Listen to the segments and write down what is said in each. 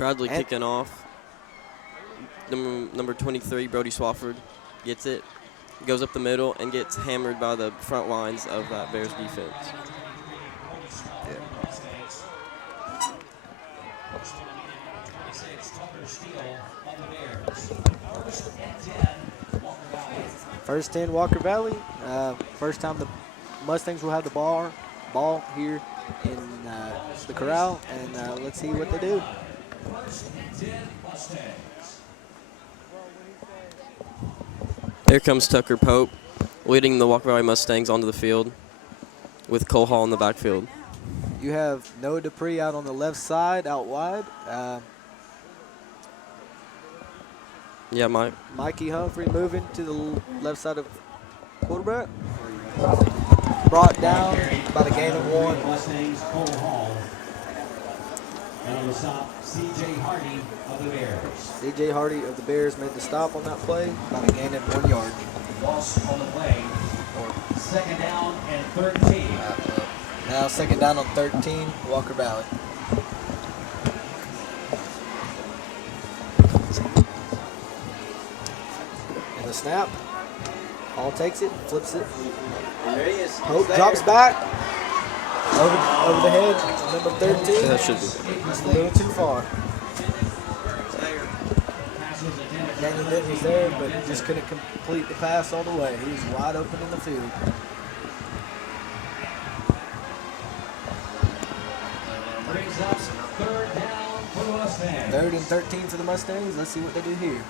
Bradley kicking off. Number 23, Brody Swafford, gets it, goes up the middle, and gets hammered by the front lines of that Bears defense. First 10, Walker Valley. First time the Mustangs will have the ball here in the corral, and let's see what they do. Here comes Tucker Pope, leading the Walker Valley Mustangs onto the field with Cole Hall in the backfield. You have Noah Dupree out on the left side, out wide. Yeah, Mikey Humphrey moving to the left side of quarterback. Brought down by the gain of 1. Mustangs, Cole Hall. And on the stop, C.J. Hardy of the Bears. C.J. Hardy of the Bears made the stop on that play by the gain of 1 yard. Loss on the play. Second down and 13. Now second down on 13, Walker Valley. And the snap. Hall takes it, flips it. Hope drops back. Over the head, number 13. That should be. Just a little too far. Daniel Denton was there, but just couldn't complete the pass all the way. He was wide open in the field. Brings up third down for the Mustangs. 3rd and 13 for the Mustangs. Let's see what they do here.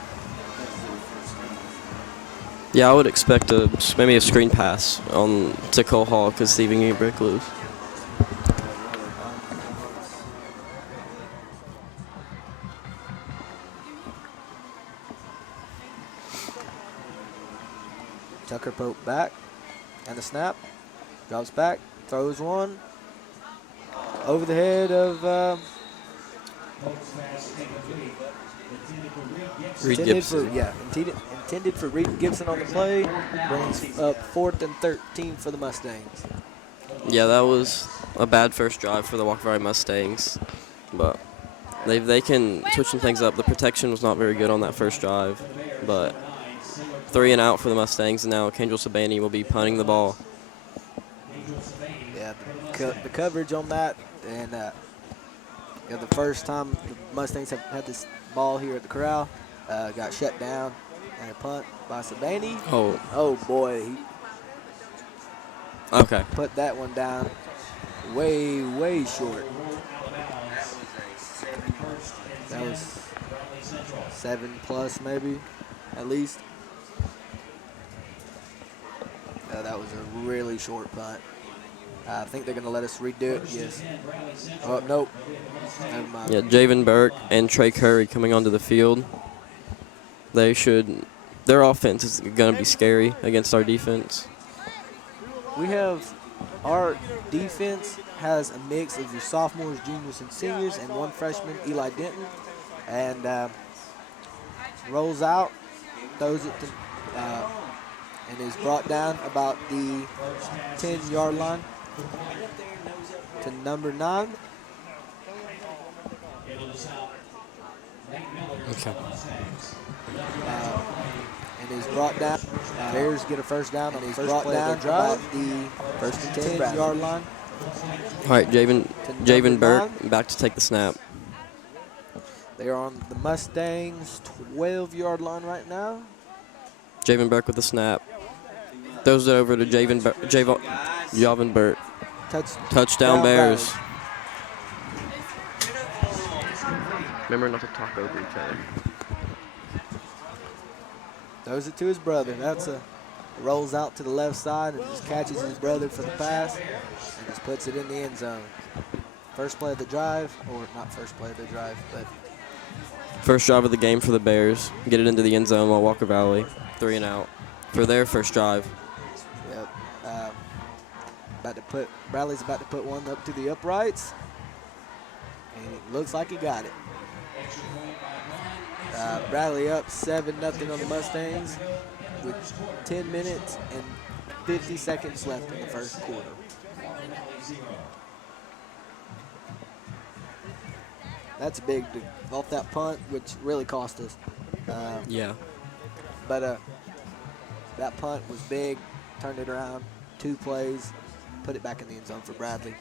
Yeah, I would expect maybe a screen pass to Cole Hall because Steven can break loose. Tucker Pope back, and the snap, drops back, throws one, over the head of Reed Gibson. Intended for Reed Gibson on the play, brings up 4th and 13 for the Mustangs. Yeah, that was a bad first drive for the Walker Valley Mustangs, but they can switch some things up. The protection was not very good on that first drive, but 3 and out for the Mustangs, and now Kendall Sabani will be punting the ball. Yeah, the coverage on that, and the first time the Mustangs have had this ball here at the corral, got shut down, and a punt by Sabani. Oh boy, he put that one down way short. That was 7+ maybe, at least. That was a really short punt. I think they're going to let us redo it. Yes. Oh, nope. Never mind. Yeah, Javen Burke and Trey Curry coming onto the field. Their offense is going to be scary against our defense. Our defense has a mix of your sophomores, juniors, and seniors, and one freshman, Eli Denton. And rolls out, throws it to, and is brought down about the 10-yard line to number 9. Okay. And is brought down. Bears get a first down, and he's brought down about the first and 10-yard line. All right, Javen Burke back to take the snap. They are on the Mustangs' 12-yard line right now. Javen Burke with the snap. Throws it over to Javen Burke. Touchdown Bears. Remember not to talk over each other. Throws it to his brother. Rolls out to the left side and just catches his brother for the pass and just puts it in the end zone. First play of the drive, or not first play of the drive, but first drive of the game for the Bears. Get it into the end zone while Walker Valley 3 and out for their first drive. Yep. Bradley's about to put one up to the uprights, and it looks like he got it. Bradley up 7-0 on the Mustangs with 10 minutes and 50 seconds left in the first quarter. That's big off that punt, which really cost us. Yeah. But that punt was big, turned it around, 2 plays, put it back in the end zone for Bradley.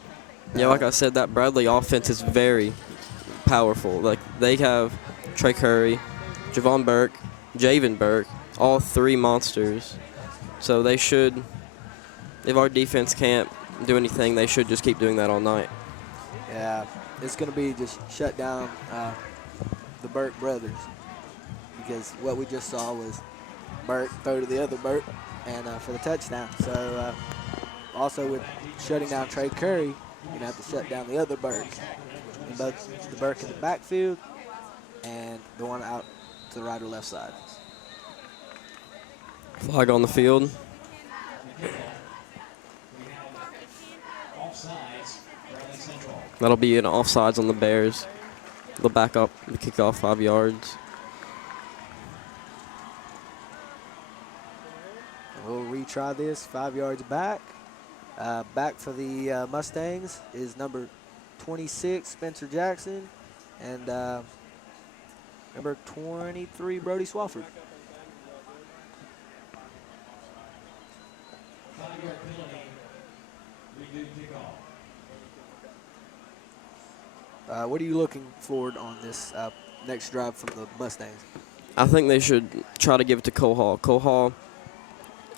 Yeah, like I said, that Bradley offense is very powerful. Like, they have Trey Curry, Javon Burke, Javen Burke, all 3 monsters. So they should, if our defense can't do anything, they should just keep doing that all night. Yeah, it's going to be just shut down the Burke brothers, because what we just saw was Burke throw to the other Burke and for the touchdown. So also with shutting down Trey Curry, you're going to have to shut down the other Burke. And both the Burke in the backfield and the one out to the right or left side. Flag on the field. That'll be an offsides on the Bears. They'll back up the kickoff 5 yards. We'll retry this 5 yards back. Back for the Mustangs is number 26, Spencer Jackson, and number 23, Brody Swafford. What are you looking forward on this next drive from the Mustangs? I think they should try to give it to Cole Hall. Cole Hall,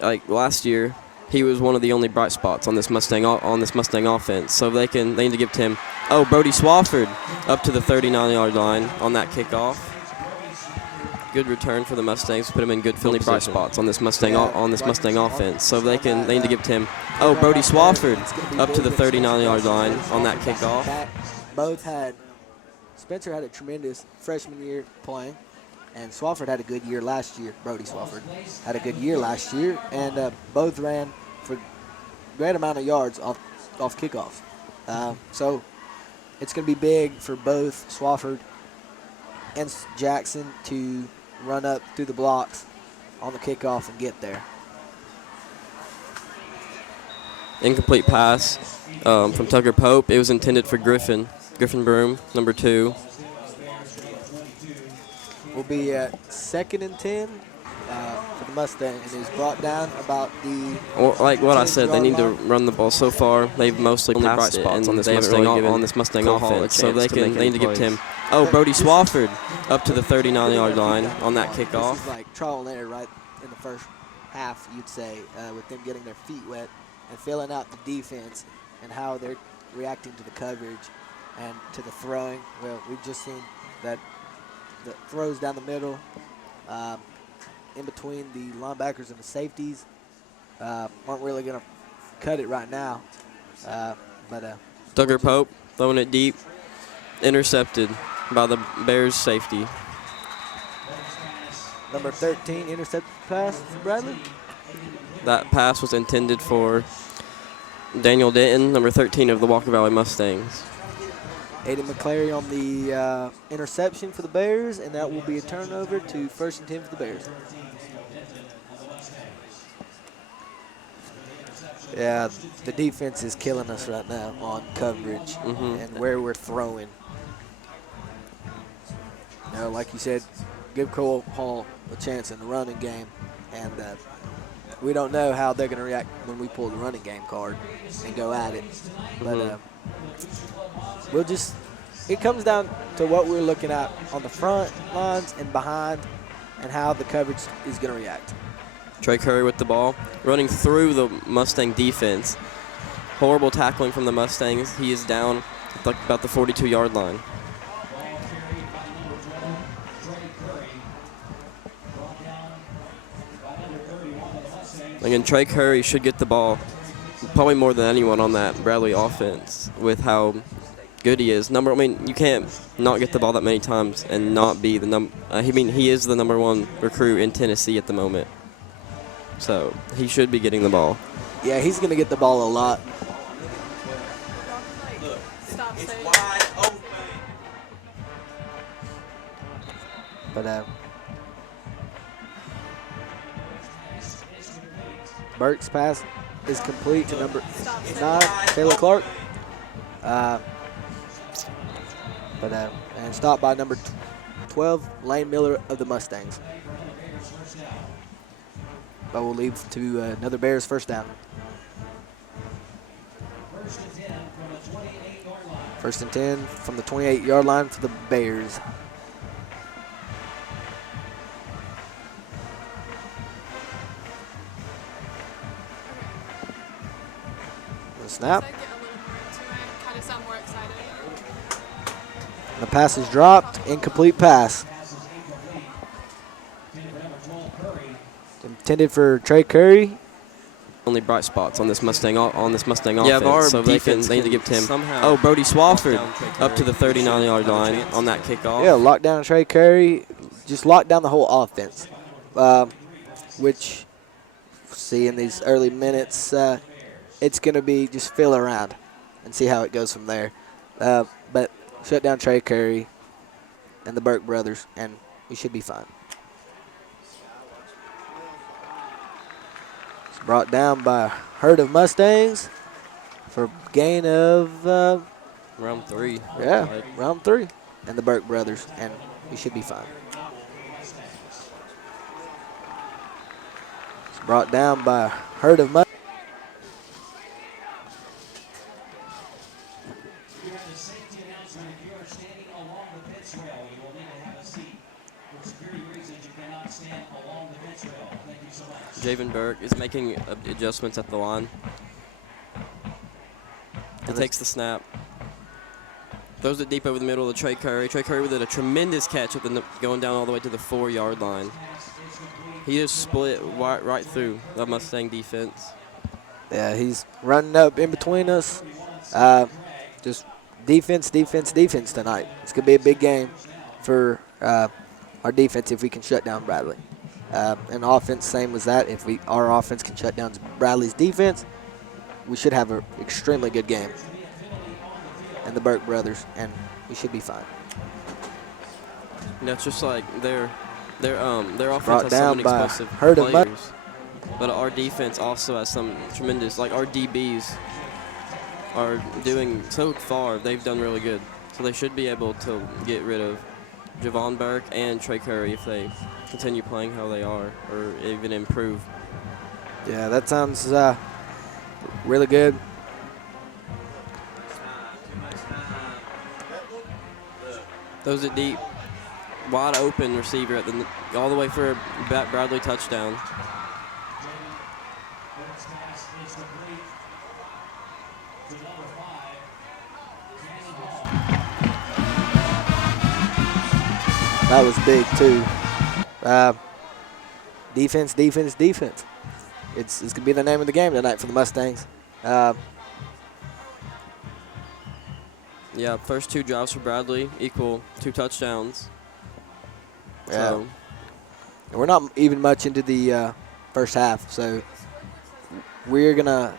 like last year, he was one of the only bright spots on this Mustang offense. So they need to give to him. Oh, Brody Swafford up to the 39-yard line on that kickoff. Good return for the Mustangs. Put him in good field bright spots on this Mustang offense. So they need to give to him. Oh, Brody Swafford up to the 39-yard line on that kickoff. Spencer had a tremendous freshman year playing, and Swafford had a good year last year. Brody Swafford had a good year last year, and both ran for a great amount of yards off kickoffs. So it's going to be big for both Swafford and Jackson to run up through the blocks on the kickoff and get there. Incomplete pass from Tucker Pope. It was intended for Griffin Broom, number 2. Will be at 2nd and 10 for the Mustang, and is brought down about the. Well, like what I said, they need to run the ball. So far, they've mostly passed it, and they haven't really given on this Mustang offense. So they need to give to him. Oh, Brody Swafford up to the 39-yard line on that kickoff. This is like trial and error right in the first half, you'd say, with them getting their feet wet and filling out the defense and how they're reacting to the coverage and to the throwing. Well, we've just seen that the throws down the middle, in between the linebackers and the safeties, aren't really going to cut it right now. Tucker Pope throwing it deep, intercepted by the Bears safety. Number 13 intercepted pass for Bradley. That pass was intended for Daniel Denton, number 13 of the Walker Valley Mustangs. Aiden McClary on the interception for the Bears, and that will be a turnover to 1st and 10 for the Bears. Yeah, the defense is killing us right now on coverage and where we're throwing. You know, like you said, give Cole Hall a chance in the running game, and we don't know how they're going to react when we pull the running game card and go at it. But we'll just – it comes down to what we're looking at on the front lines and behind and how the coverage is going to react. Trey Curry with the ball, running through the Mustang defense. Horrible tackling from the Mustangs. He is down at about the 42-yard line. Again, Trey Curry should get the ball probably more than anyone on that Bradley offense with how good he is. You can't not get the ball that many times and not be the number. He is the number 1 recruit in Tennessee at the moment. So he should be getting the ball. Yeah, he's going to get the ball a lot. It's wide open. But Burke's pass is complete to number 9, Taylor Clark. And and stopped by number 12, Lane Miller of the Mustangs. But we'll leave to another Bears first down. First and 10 from the 28-yard line for the Bears. The snap. Get a little more into it, kind of sound more excited. The pass is dropped. Incomplete pass. Intended for Trey Curry. Only bright spots on this Mustang Yeah, offense. our So defense they need to give can Tim. somehow Oh, Brody Swafford lock down Trey up to the Curry. 39-yard Have a line chance. on that kickoff. Yeah, lock down Trey Curry. Just lock down the whole offense. Which, see in these early minutes, it's going to be just feel around and see how it goes from there. But shut down Trey Curry and the Burke brothers, and we should be fine. It's brought down by a herd of Mustangs for gain of, Round 3. round 3. And the Burke brothers, and we should be fine. It's brought down by a herd of Mustangs. You have the safety announcement. If you are standing along the pit rail, you will need to have a seat. For security reasons, you cannot stand along the pit rail. Thank you so much. Javen Burke is making adjustments at the line. He takes the snap. Throws it deep over the middle of Trey Curry. Trey Curry with a tremendous catch going down all the way to the 4-yard line. He just split right through the Mustang defense. Yeah, he's running up in between us. Just defense tonight. It's going to be a big game for our defense if we can shut down Bradley. And offense, same as that. If our offense can shut down Bradley's defense, we should have an extremely good game. And the Burke brothers, and we should be fine. That's just like their offense Brought has so down many by explosive herd of players, but our defense also has some tremendous. Like our DBs are doing so far; they've done really good. So they should be able to get rid of Javon Burke and Trey Curry if they continue playing how they are, or even improve. Yeah, that sounds really good. Those are deep, wide open receiver at all the way for a Bradley touchdown. That was big too. Defense. It's going to be the name of the game tonight for the Mustangs. Yeah, first 2 drives for Bradley equal 2 touchdowns. Yeah. So We're not even much into the first half, so we're going to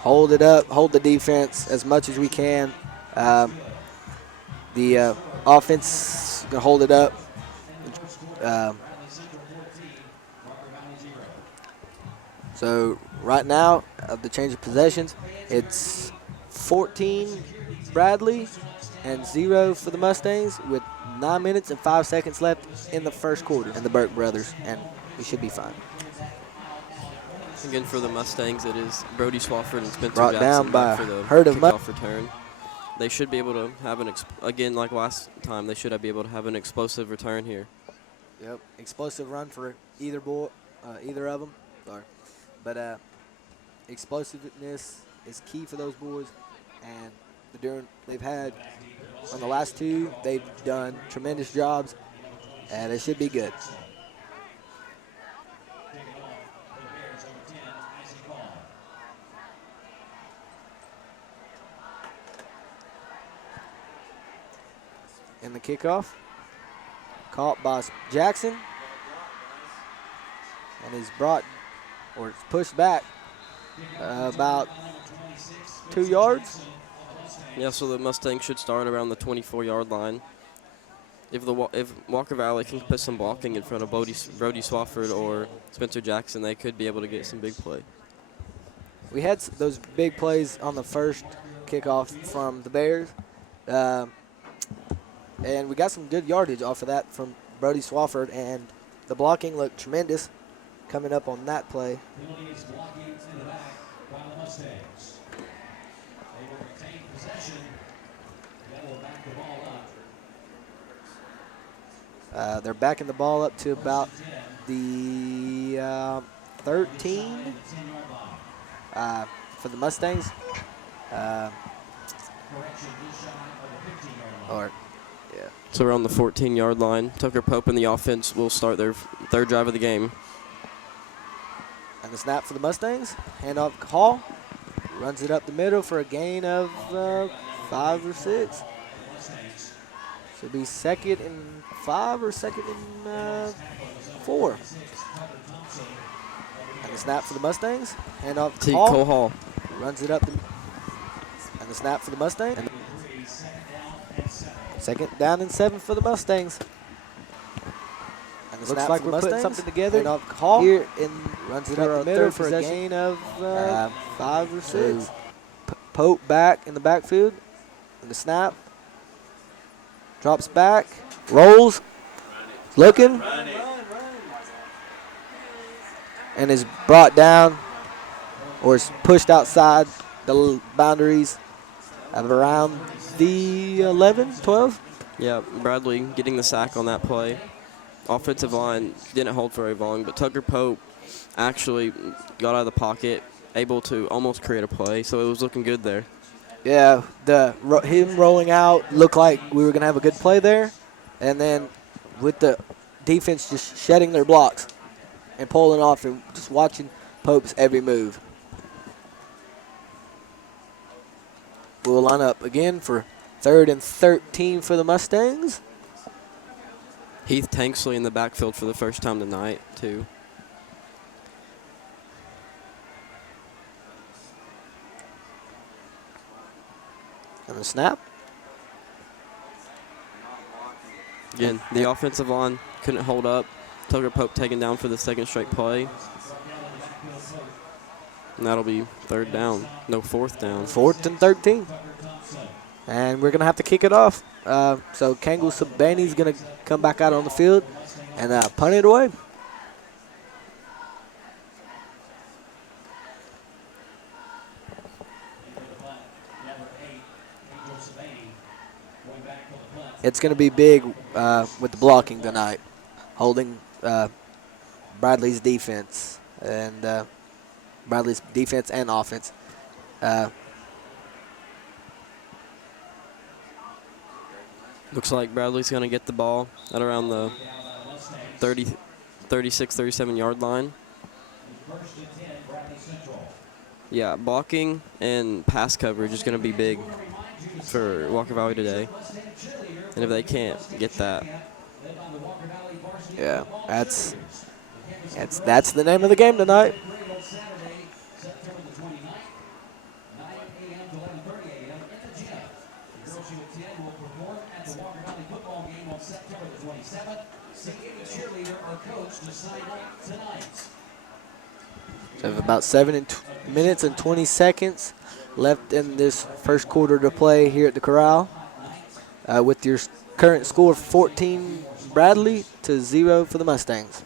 hold it up, hold the defense as much as we can. The offense going to hold it up. So right now, of the change of possessions, it's 14 Bradley and 0 for the Mustangs with 9 minutes and 5 seconds left in the first quarter. And the Burke brothers, and we should be fine. again for the Mustangs, it is Brody Swafford and Spencer Brought Jackson down by back for the herd of kickoff return. They should be able to have again like last time. They should be able to have an explosive return here. Yep, explosive run for either of them. Sorry, but explosiveness is key for those boys, and they've had on the last 2. They've done tremendous jobs, and it should be good. In the kickoff, caught by Jackson, and is it's pushed back about 2 yards. Yeah, so the Mustangs should start around the 24-yard line. If Walker Valley can put some blocking in front of Brody Swafford or Spencer Jackson, they could be able to get some big play. We had those big plays on the first kickoff from the Bears. And we got some good yardage off of that from Brody Swafford, and the blocking looked tremendous coming up on that play. Penalties blocking in the back by the Mustangs. They will retain possession. They will back the ball up. They're backing the ball up to about the 13 for the Mustangs. Correction, just shy of the 15-yard line. Or, yeah. So we're on the 14-yard line. Tucker Pope and the offense will start their third drive of the game. And the snap for the Mustangs. Handoff to Hall. Runs it up the middle for a gain of 5 or 6. Should be 2nd and 5 or 2nd and 4. And the snap for the Mustangs. Handoff to Cole Hall. Hall. Runs it up the, and the snap for the Mustangs. And 2nd down and 7 for the Mustangs. And the Looks snap like for the we're putting Mustangs. something together Handoff to Hall. here Runs it for up our the middle third for a possession. gain of 5 or 6. Pope back in the backfield. And the snap. Drops back. Rolls. Looking. And is brought down or is pushed outside the boundaries of around the 11, 12. Yeah, Bradley getting the sack on that play. Offensive line didn't hold for very long, but Tucker Pope actually got out of the pocket, able to almost create a play, so it was looking good there. Yeah, him rolling out looked like we were going to have a good play there. And then with the defense just shedding their blocks and pulling off and just watching Pope's every move. We'll line up again for 3rd and 13 for the Mustangs. Heath Tanksley in the backfield for the first time tonight, too. And the snap. Again, the offensive line couldn't hold up. Tucker Pope taken down for the 2nd straight play. And that'll be 3rd down. No, 4th down. 4th and 13. And we're going to have to kick it off. So Kangol Sabani's going to come back out on the field and punt it away. It's going to be big with the blocking tonight, holding Bradley's defense and Bradley's defense and offense. Looks like Bradley's going to get the ball at around the 36, 37-yard line. Yeah, blocking and pass coverage is going to be big for Walker Valley today. And if they can't get that. Yeah, that's the name of the game tonight. So we have about 7 minutes and 20 seconds left in this first quarter to play here at the Corral. With your current score 14 Bradley to 0 for the Mustangs.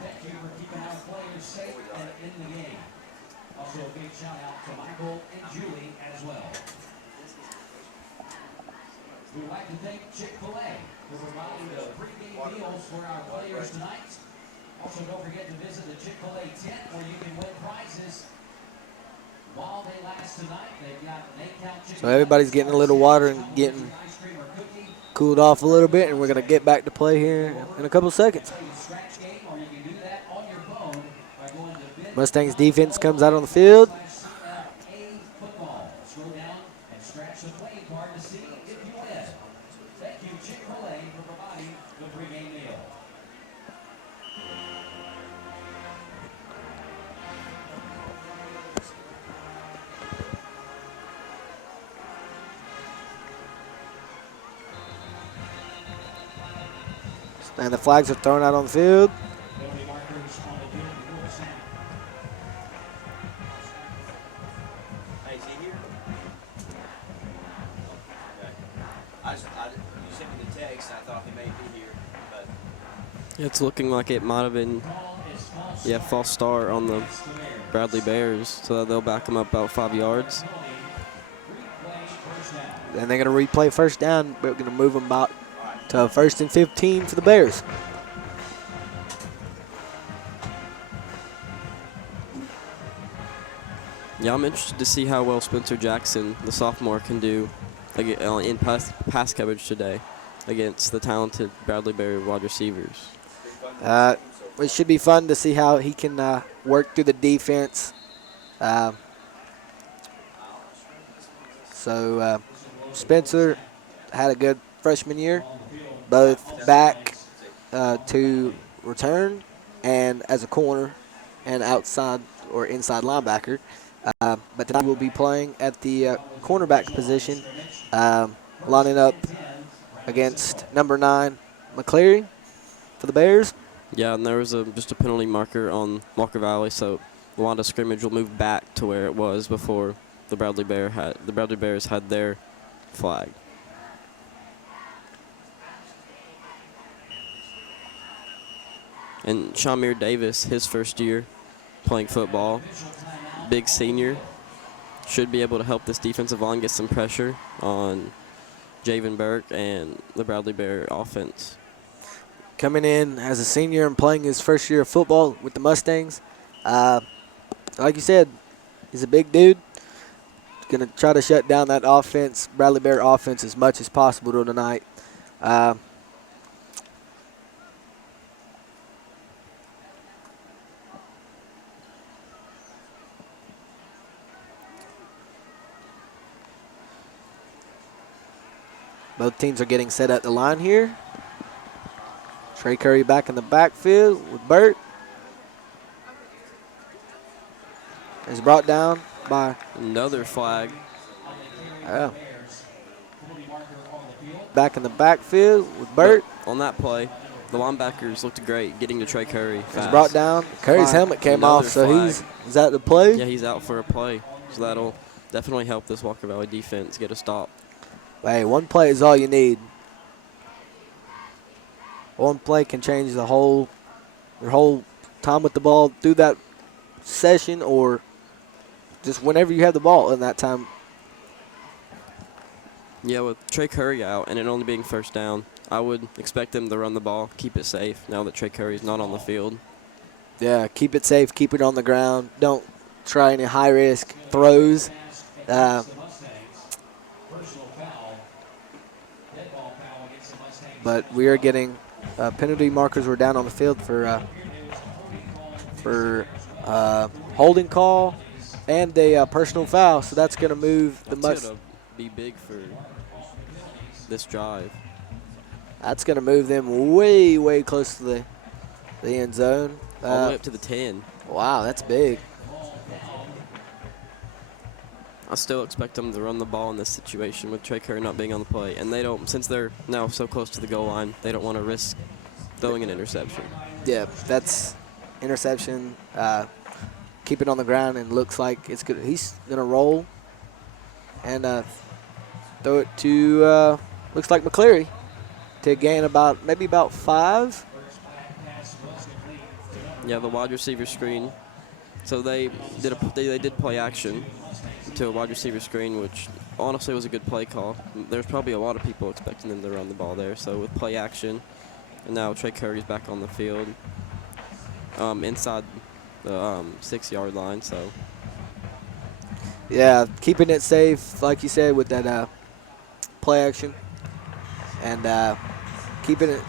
Thank you for keeping our players safe and in the game. Also a big shout out to Michael and Julie as well. We would like to thank Chick-fil-A for providing the pregame meals for our players tonight. Also, don't forget to visit the Chick-fil-A tent where you can win prizes while they last tonight. They've got an 8-count chicken. So everybody's getting a little water and getting cooled off a little bit, and we're going to get back to play here in a couple seconds. Mustangs defense comes out on the field. And the flags are thrown out on the field. Penalty markers on the field before the snap. Hey, is he here? Okay. You sent me the text. I thought he may be here, but It's looking like it might have been, false start on the Bradley Bears, so that they'll back them up about 5 yards. And they're going to replay first down. We're going to move them about to 1st and 15 for the Bears. Yeah, I'm interested to see how well Spencer Jackson, the sophomore, can do in pass coverage today against the talented Bradley Bear wide receivers. It should be fun to see how he can work through the defense. Spencer had a good freshman year, both back to return and as a corner and outside or inside linebacker. But tonight we'll be playing at the cornerback position, lining up against number 9, McCleary, for the Bears. Yeah, and there was just a penalty marker on Walker Valley, so the line of scrimmage will move back to where it was before the Bradley Bears had their flag. And Shamir Davis, his first year playing football, big senior, should be able to help this defensive line get some pressure on Javen Burke and the Bradley Bear offense. Coming in as a senior and playing his first year of football with the Mustangs. Like you said, he's a big dude. He's going to try to shut down that offense, Bradley Bear offense, as much as possible tonight. Both teams are getting set at the line here. Trey Curry back in the backfield with Burt. Is brought down by Another flag. Back in the backfield with Burt. But on that play, the linebackers looked great getting to Trey Curry fast. Is brought down. Curry's helmet came off, so flag. is that the play? Yeah, he's out for a play. So that'll definitely help this Walker Valley defense get a stop. Hey, one play is all you need. One play can change your whole time with the ball through that session, or just whenever you have the ball in that time. Yeah, with Trey Curry out and it only being first down, I would expect them to run the ball, keep it safe now that Trey Curry's not on the field. Yeah, keep it safe, keep it on the ground. Don't try any high-risk throws. But we are getting penalty markers were down on the field for holding call and a personal foul. So that's going to move the That's going to be big for this drive. That's going to move them way, way close to the end zone. All the way up to the 10. Wow, that's big. I still expect them to run the ball in this situation with Trey Curry not being on the play. And they don't, since they're now so close to the goal line, they don't want to risk throwing an interception. Yeah, that's interception. Keep it on the ground, and looks like it's good. He's going to roll and throw it to, looks like McCleary, to gain maybe about 5. Yeah, the wide receiver screen. So they did play action to a wide receiver screen, which honestly was a good play call. There's probably a lot of people expecting them to run the ball there. So with play action, and now Trey Curry's back on the field inside the 6-yard line. So yeah, keeping it safe, like you said, with that play action, and keeping it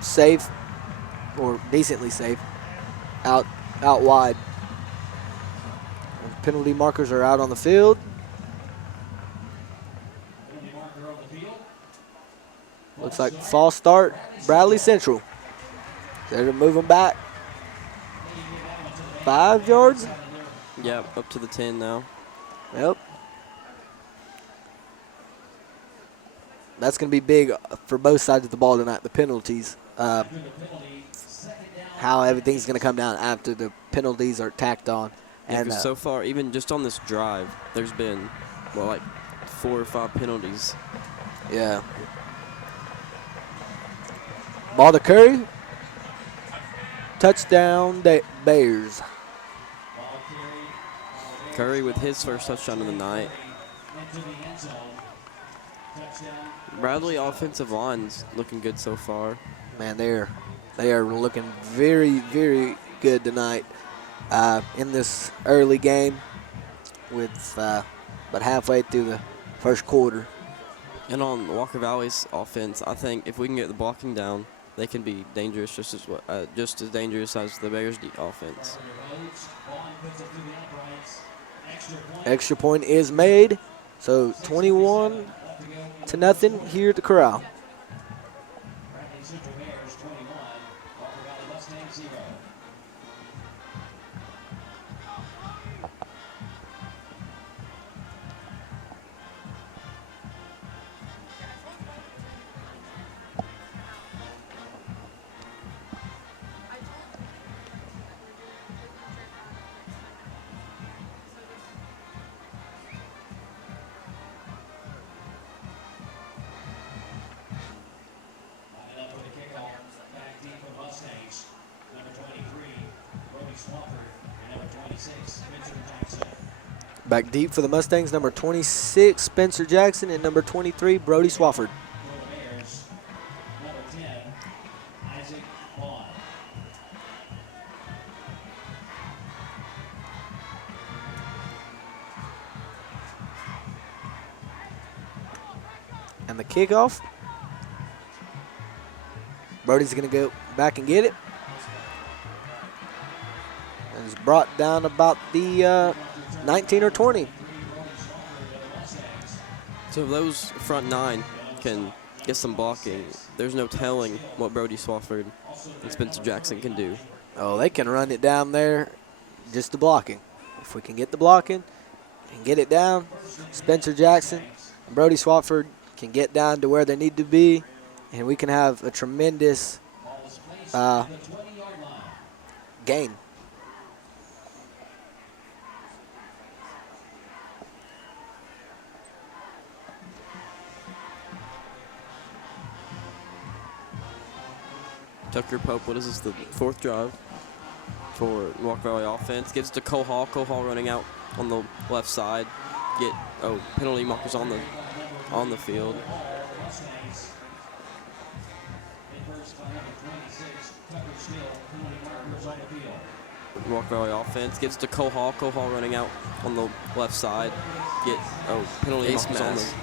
safe or decently safe out wide. And penalty markers are out on the field. Looks like false start, Bradley Central. They're to move them back 5 yards. yeah, up to the 10 now. Yep. that's going to be big for both sides of the ball tonight, the penalties. How everything's going to come down after the penalties are tacked on. Yeah, And 'cause so far, even just on this drive, there's been, well, like 4 or 5 penalties. yeah. Ball to Curry. Touchdown, Bears. Curry with his first touchdown of the night. Bradley offensive line's looking good so far. Man, they are looking very, very good tonight in this early game with about halfway through the first quarter. And on Walker Valley's offense, I think if we can get the blocking down, they can be dangerous, just as dangerous as the Bears' offense. Extra point is made, so 21-0 here at the corral. Back deep for the Mustangs, number 26, Spencer Jackson, and number 23, Brody Swafford. And the kickoff. Brody's going to go back and get it. And it's brought down about the 19 or 20. So if those front 9 can get some blocking, there's no telling what Brody Swafford and Spencer Jackson can do. Oh, they can run it down there, just the blocking. If we can get the blocking and get it down, Spencer Jackson and Brody Swafford can get down to where they need to be, and we can have a tremendous game. Tucker Pope, what is this, the 4th drive for Walker Valley offense? Gives to Cole Hall. Cole Hall running out on the left side. Penalty markers on the field. Walker Valley offense gives to Cole Hall. Cole Hall running out on the left side. Penalty markers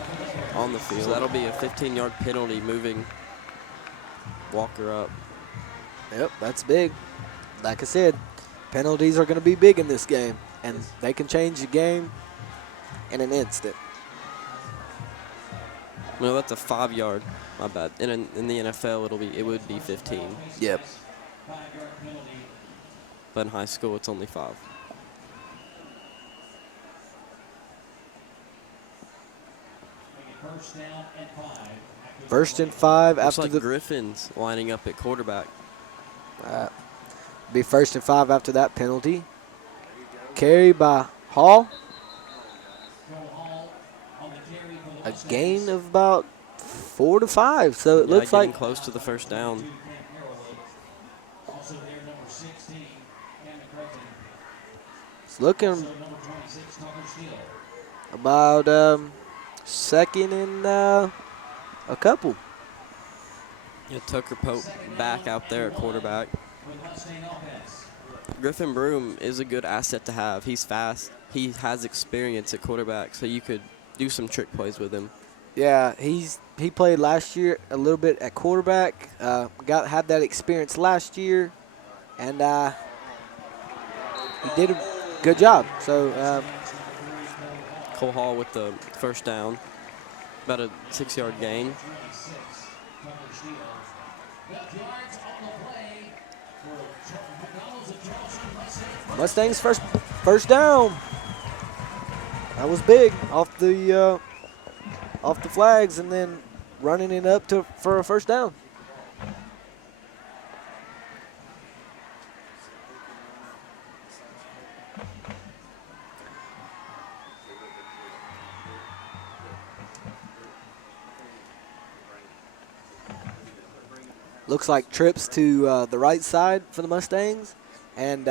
on the field. So that'll be a 15-yard penalty moving Walker up. Yep, that's big. Like I said, penalties are going to be big in this game, and they can change the game in an instant. No, that's a 5-yard. My bad. In the NFL, it would be 15. Yep. But in high school, it's only 5. First and 5 Looks after like the Griffin's lining up at quarterback. be first and 5 after that penalty. Carry by Hall. A gain of about 4 to 5. So it looks getting like close to the first down. it's looking about second and a couple. Yeah, Tucker Pope back out there at quarterback. Griffin Broom is a good asset to have. He's fast. He has experience at quarterback, so you could do some trick plays with him. Yeah, he played last year a little bit at quarterback. Had that experience last year, and he did a good job. So Cole Hall with the first down, about a 6-yard gain. Mustangs first down. That was big off the flags, and then running it up for a first down. Looks like trips to the right side for the Mustangs, and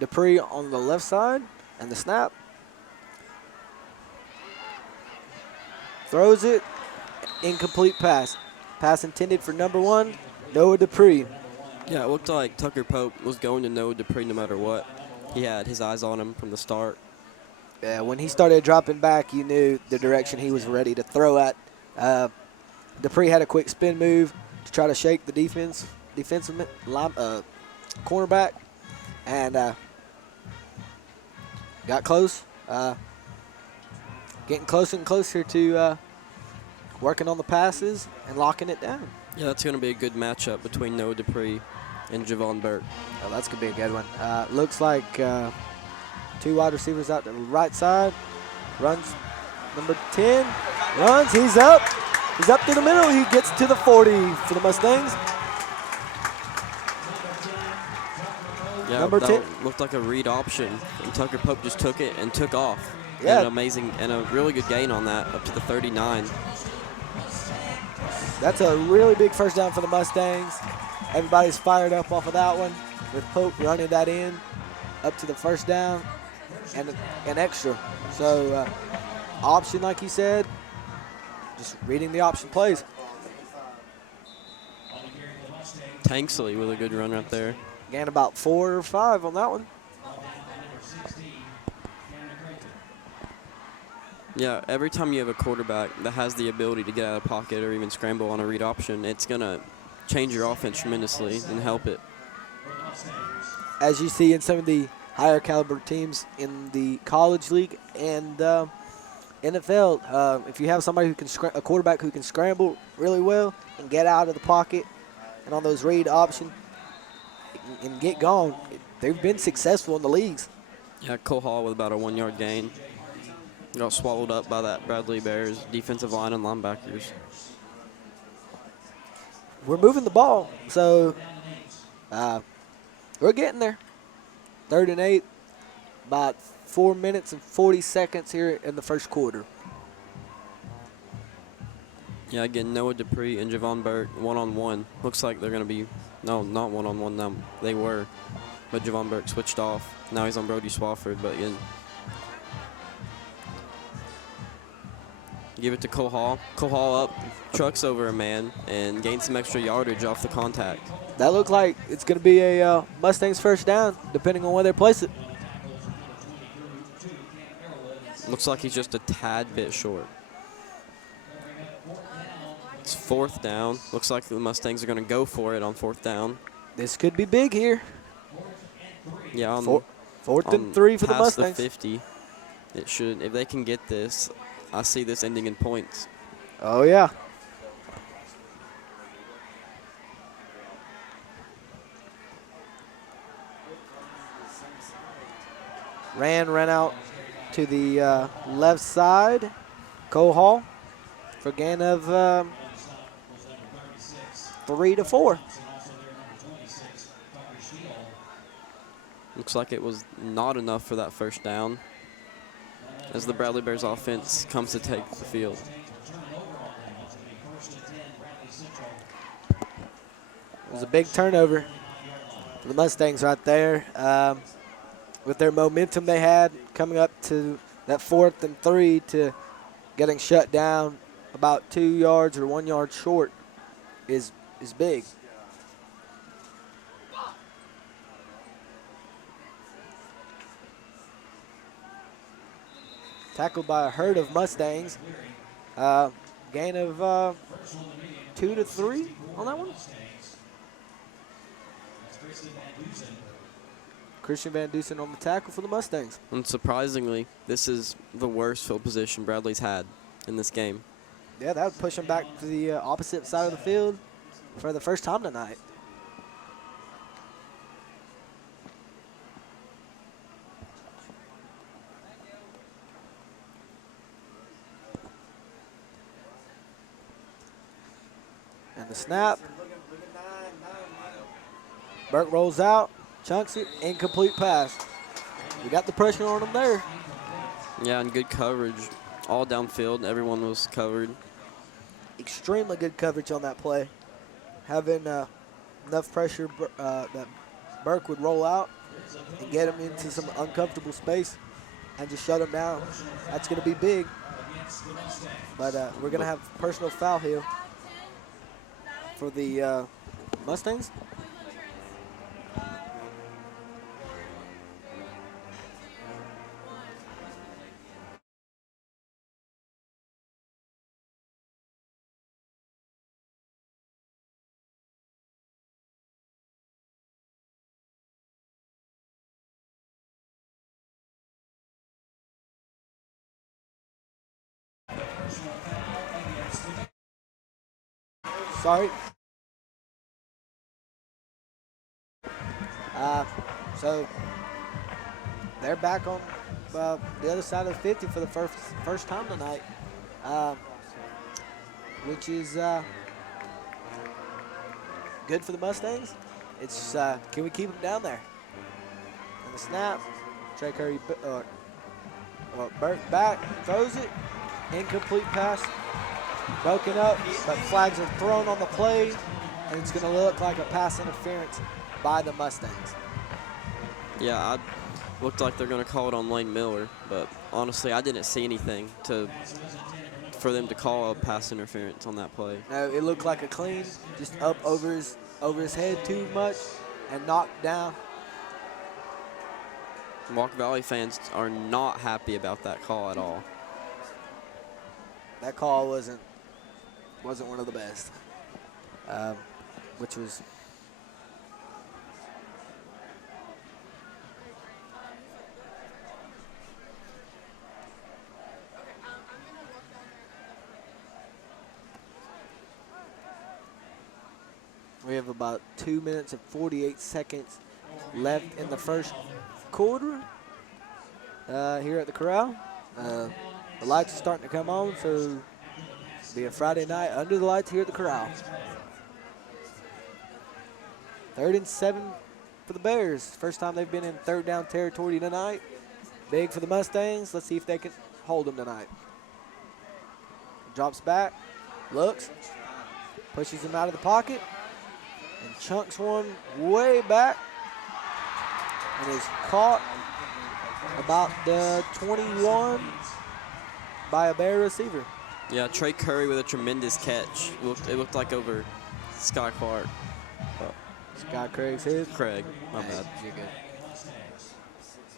Dupree on the left side, and the snap. Throws it, incomplete pass. Pass intended for number 1, Noah Dupree. Yeah, it looked like Tucker Pope was going to Noah Dupree no matter what. He had his eyes on him from the start. Yeah, when he started dropping back, you knew the direction he was ready to throw at. Dupree had a quick spin move to try to shake the defensive cornerback, and got close. Getting closer and closer to working on the passes and locking it down. Yeah, that's going to be a good matchup between Noah Dupree and Javon Burke. Oh, that's going to be a good one. Looks like 2 wide receivers out to the right side. Runs number 10. Runs. He's up. He's up to the middle. He gets to the 40 for the Mustangs. Yeah, Number that 10. looked like a read option, and Tucker Pope just took it and took off. Yeah. An amazing and a really good gain on that, up to the 39. That's a really big first down for the Mustangs. Everybody's fired up off of that one, with Pope running that in up to the first down and an extra. So option, like you said, just reading the option plays. Tanksley with a good run right there. Gained about 4 or 5 on that one. Yeah, every time you have a quarterback that has the ability to get out of pocket or even scramble on a read option, it's going to change your offense tremendously and help it. As you see in some of the higher caliber teams in the college league and NFL, if you have somebody who can a quarterback who can scramble really well and get out of the pocket and on those read option and get gone, they've been successful in the leagues. Yeah, Cole Hall with about a 1-yard gain. Got swallowed up by that Bradley Bears defensive line and linebackers. We're moving the ball, so we're getting there. 3rd and 8, about 4 minutes and 40 seconds here in the first quarter. Yeah, again, Noah Dupree and Javon Burke one-on-one. Looks like they're going to be, no, not one-on-one now. They were, but Javon Burke switched off. Now he's on Brody Swafford, but again, give it to Cole Hall. Cole Hall up, trucks over a man, and gains some extra yardage off the contact. That looks like it's going to be a Mustangs first down, depending on where they place it. Looks like he's just a tad bit short. It's 4th down. Looks like the Mustangs are going to go for it on 4th down. This could be big here. Yeah, on 4th and 3 for the past Mustangs. the 50. It should, if they can get this, I see this ending in points. Oh, yeah. Ran out to the left side. Cole Hall for a gain of 3 to 4. Looks like it was not enough for that first down as the Bradley Bears offense comes to take the field. It was a big turnover for the Mustangs right there. With their momentum they had coming up to that 4th and 3 to getting shut down about 2 yards or 1 yard short is big. Tackled by a herd of Mustangs. Gain of 2 to 3 on that one. Christian Van Dusen on the tackle for the Mustangs. And surprisingly, this is the worst field position Bradley's had in this game. Yeah, that would push him back to the opposite side of the field for the first time tonight. The snap. Burke rolls out, chunks it, incomplete pass. We got the pressure on him there. Yeah, and good coverage. All downfield, everyone was covered. Extremely good coverage on that play. Having enough pressure that Burke would roll out and get him into some uncomfortable space and just shut him down. That's going to be big. But we're going to have personal foul here for the Mustangs. Sorry. So they're back on the other side of the 50 for the first time tonight, which is good for the Mustangs. It's can we keep them down there? And the snap, Trey Curry, Burke back, throws it, incomplete pass, broken up, but flags are thrown on the play, and it's going to look like a pass interference by the Mustangs. Yeah, looked like they're going to call it on Lane Miller, but honestly, I didn't see anything for them to call a pass interference on that play. No, it looked like a clean, just up over his head too much and knocked down. Walker Valley fans are not happy about that call at all. That call wasn't one of the best, which was we have about 2 minutes and 48 seconds left in the first quarter here at the Corral. The lights are starting to come on, so it'll be a Friday night under the lights here at the Corral. 3rd and 7 for the Bears. First time they've been in third down territory tonight. Big for the Mustangs. Let's see if they can hold them tonight. Drops back, looks, pushes him out of the pocket, and chunks one way back, and is caught about the 21 by a Bear receiver. Yeah, Trey Curry with a tremendous catch. It looked like over Sky Clark. Sky Craig's his. Craig, my bad. You're good.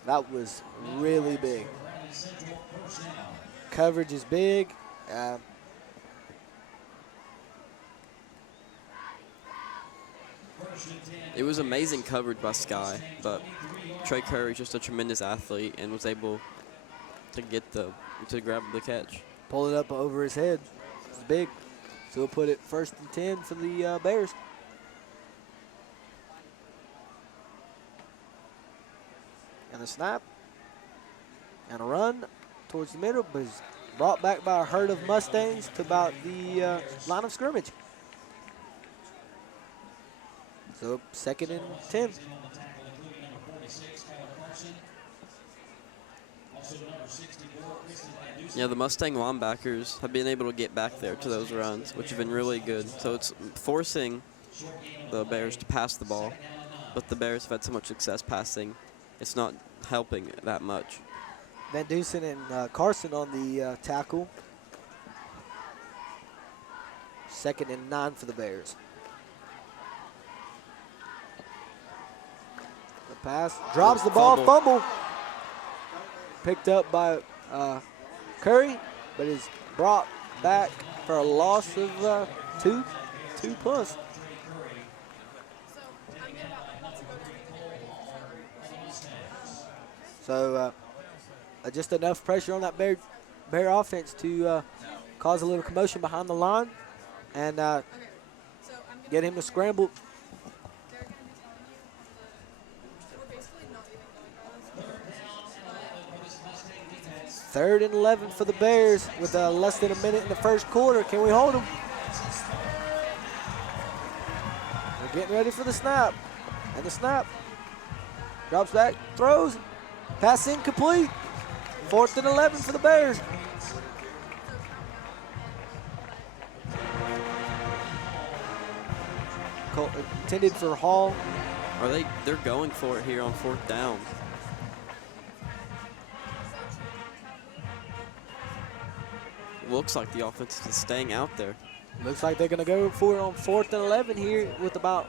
That was really big. Coverage is big. It was amazing coverage by Sky, but Trey Curry's just a tremendous athlete and was able to grab the catch. Pull it up over his head. It's big. So we'll put it 1st and 10 for the Bears. And a snap. And a run towards the middle, but is brought back by a herd of Mustangs to about the line of scrimmage. So 2nd and 10. Yeah, the Mustang linebackers have been able to get back there to those runs, which have been really good. So it's forcing the Bears to pass the ball, but the Bears have had so much success passing, it's not helping that much. Van Dusen and Carson on the tackle. 2nd and 9 for the Bears. The pass, drops the ball, fumble. Picked up by Curry, but is brought back for a loss of two plus. So just enough pressure on that Bear offense to cause a little commotion behind the line and get him to scramble. 3rd and 11 for the Bears with less than a minute in the first quarter. Can we hold them? getting ready for the snap. And the snap. Drops back, throws. Pass incomplete. 4th and 11 for the Bears. Intended for Hall. They're going for it here on 4th down. Looks like the offense is staying out there. Looks like they're going to go for it on 4th and 11 here with about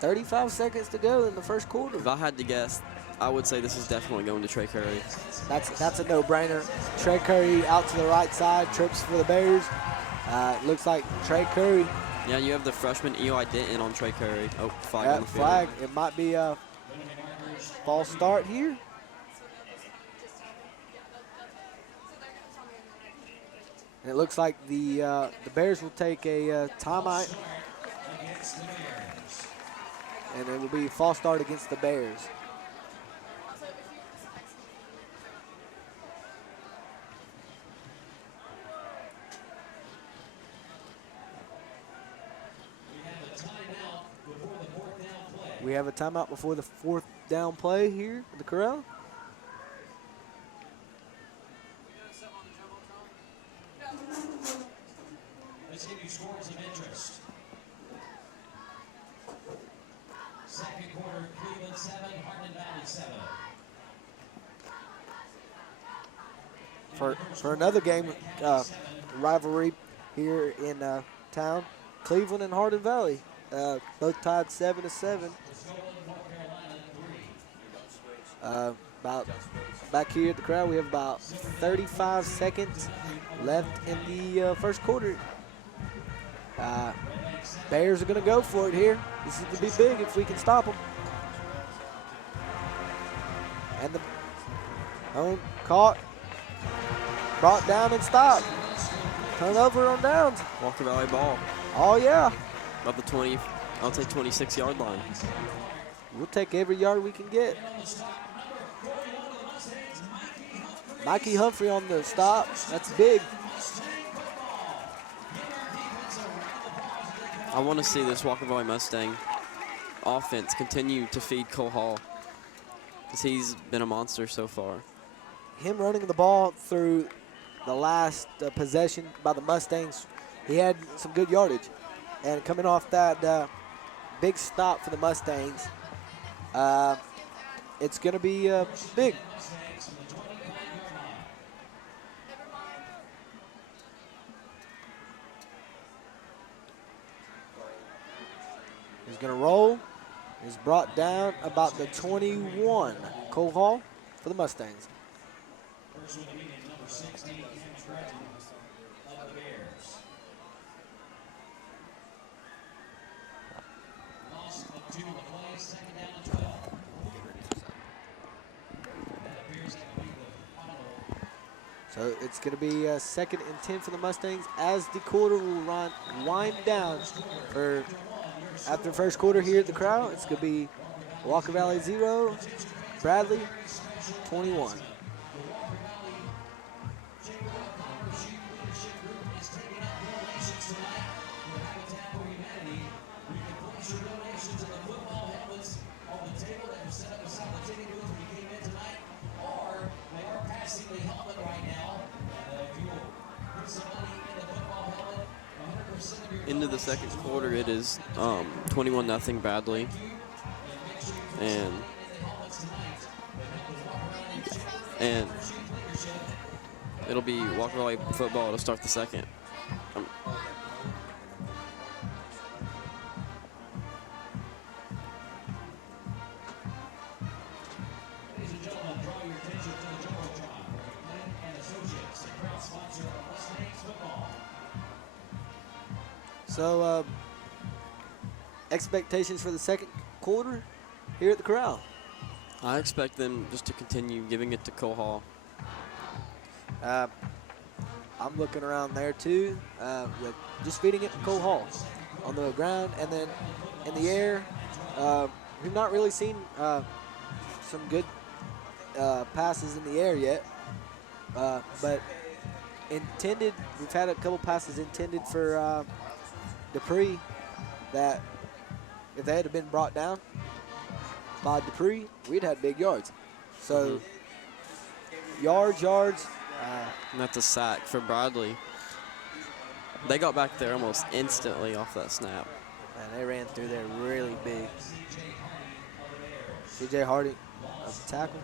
35 seconds to go in the first quarter. If I had to guess, I would say this is definitely going to Trey Curry. That's a no-brainer. Trey Curry out to the right side, trips for the Bears. Looks like Trey Curry. Yeah, you have the freshman Eli Denton on Trey Curry. Oh, flag on the field. Flag. It might be a false start here. And it looks like the Bears will take a timeout. And it will be a false start against the Bears. We have a timeout before the 4th down play here at the corral. Let's give you scores of interest. Second quarter, Cleveland 7, Hardin Valley 7. For another game, rivalry here in town, Cleveland and Hardin Valley, both tied 7-7. About back here at the crowd, we have about 35 seconds left in the first quarter. Bears are going to go for it here. This is going to be big if we can stop them. And the caught, brought down and stopped. Turnover on downs. Walker Valley ball. Oh, yeah. About the 20, I'll say 26-yard line. We'll take every yard we can get. Mikey Humphrey on the stop. That's big. I want to see this Walker Valley Mustang offense continue to feed Cole Hall because he's been a monster so far. Him running the ball through the last possession by the Mustangs, he had some good yardage. And coming off that big stop for the Mustangs, it's going to be big. He's going to roll. He's brought down about the 21. Cole Hall for the Mustangs. First one to be in number 60, Henry of the Bears. Loss of 2 on the play, second down and 12. That appears like a big one. So it's going to be 2nd and 10 for the Mustangs as the quarter will wind down for after the first quarter here at the crowd. It's going to be Walker Valley 0, Bradley 21. Into the second quarter, it is 21-0 Bradley, and it'll be Walker Valley football to start the second. Ladies and gentlemen, draw your attention to the Jumbotron, where Glenn and Associates, a proud sponsor of Mustangs football. So expectations for the second quarter here at the corral. I expect them just to continue giving it to Cole Hall. I'm looking around there too, with just feeding it to Cole Hall on the ground and then in the air. We've not really seen some good passes in the air yet, but intended. We've had a couple passes intended for Dupree that if they had been brought down by Dupree, we'd had big yards. So yards. And that's a sack for Bradley. They got back there almost instantly off that snap. And they ran through there really big. C.J. Hardy of the tackle.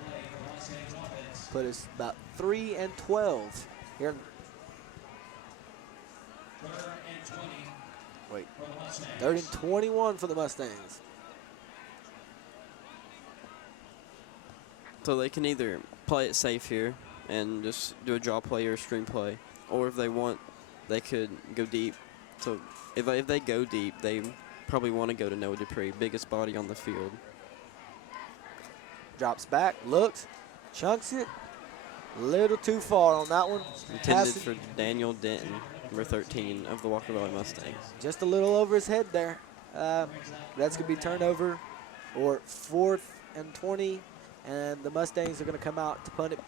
Put us about 3 and 12 here. Wait, 3rd and 21 for the Mustangs. So they can either play it safe here and just do a draw play or a screen play, or if they want, they could go deep. So if they go deep, they probably want to go to Noah Dupree, biggest body on the field. Drops back, looks, chunks it. A little too far on that one. Intended Passes for Daniel Denton, number 13 of the Walker Valley Mustangs. just a little over his head there. That's going to be turnover or 4th and 20, and the Mustangs are going to come out to punt it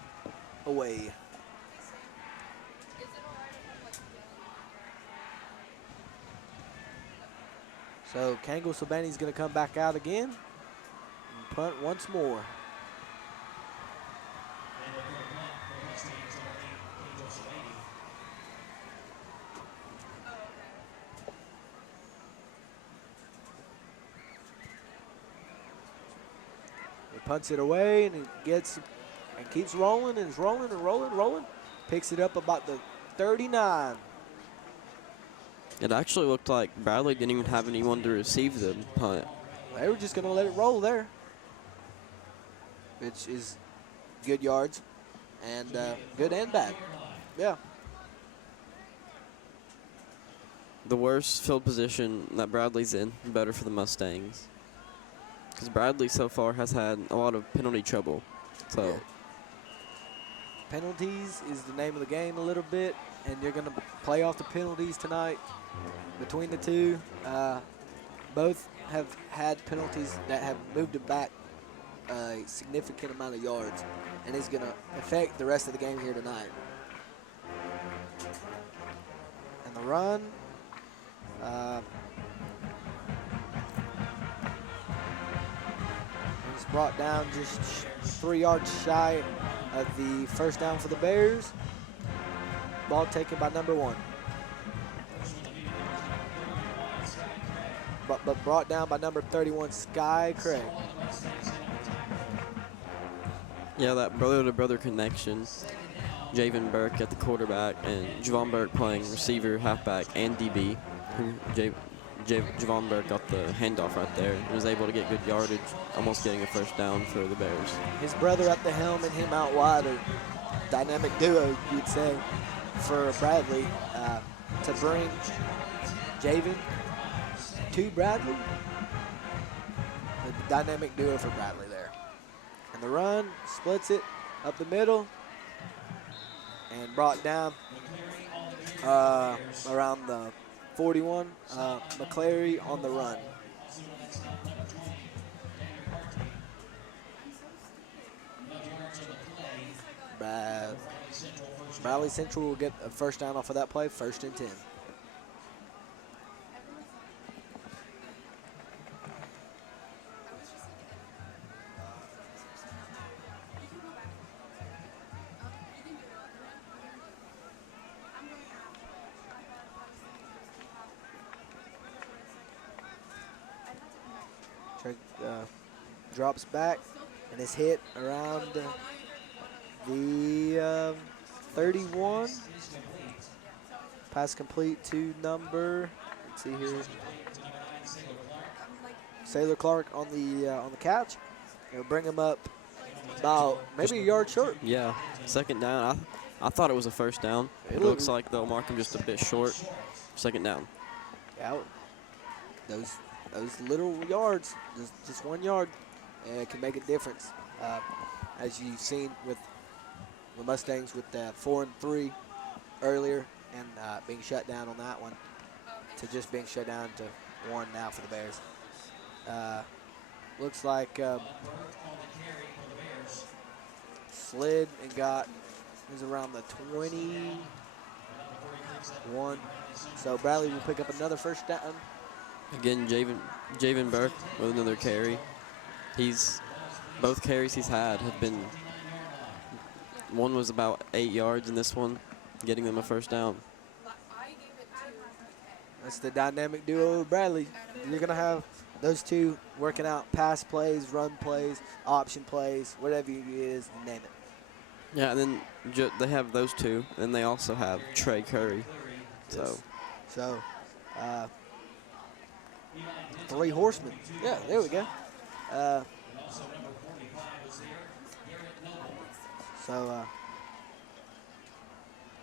away. So Kango Silvani's going to come back out again and punt once more. He punts it away and he gets and keeps rolling and is rolling and rolling. Picks it up about the 39. It actually looked like Bradley didn't even have anyone to receive the punt. They were just going to let it roll there, which is good yards and good and bad. Yeah. The worst field position that Bradley's in, better for the Mustangs. Because Bradley so far has had a lot of penalty trouble. So Yeah. Penalties is the name of the game a little bit, and you're going to play off the penalties tonight between the two. Both have had penalties that have moved them back a significant amount of yards, and it's going to affect the rest of the game here tonight. And the run. It's brought down just 3 yards shy of the first down for the Bears. Ball taken by number 1. But brought down by number 31, Sky Craig. yeah, that brother-to-brother connection. Javen Burke at the quarterback and Javon Burke playing receiver, halfback, and DB. Javon Burke got the handoff right there and was able to get good yardage, almost getting a first down for the Bears. His brother at the helm and him out wide are dynamic duo, you'd say, for Bradley. To bring Javen to Bradley, a dynamic duo for Bradley there. And the run, splits it up the middle, and brought down around the 41, McClary on the run. Bradley Central will get a first down off of that play, 1st and 10. Drops back and is hit around the 31. Pass complete to number, let's see here, Sailor Clark on the catch. It'll bring him up about maybe a yard short. Yeah, second down. I thought it was a first down. It looks like they'll mark him just a bit short. Second down. Yeah, those little yards, just 1 yard, can make a difference. As you've seen with the Mustangs with 4 and 3 earlier and being shut down on that one to just being shut down to 1 now for the Bears. Looks like slid and is around the 21. So Bradley will pick up another first down Again, Javen Burke with another carry. Both carries he's had have been, one was about 8 yards in this one, getting them a first down. That's the dynamic duo of Bradley. You're going to have those two working out pass plays, run plays, option plays, whatever it is, you name it. Yeah, and then they have those two, and they also have Trey Curry. So, three horsemen. Yeah, there we go.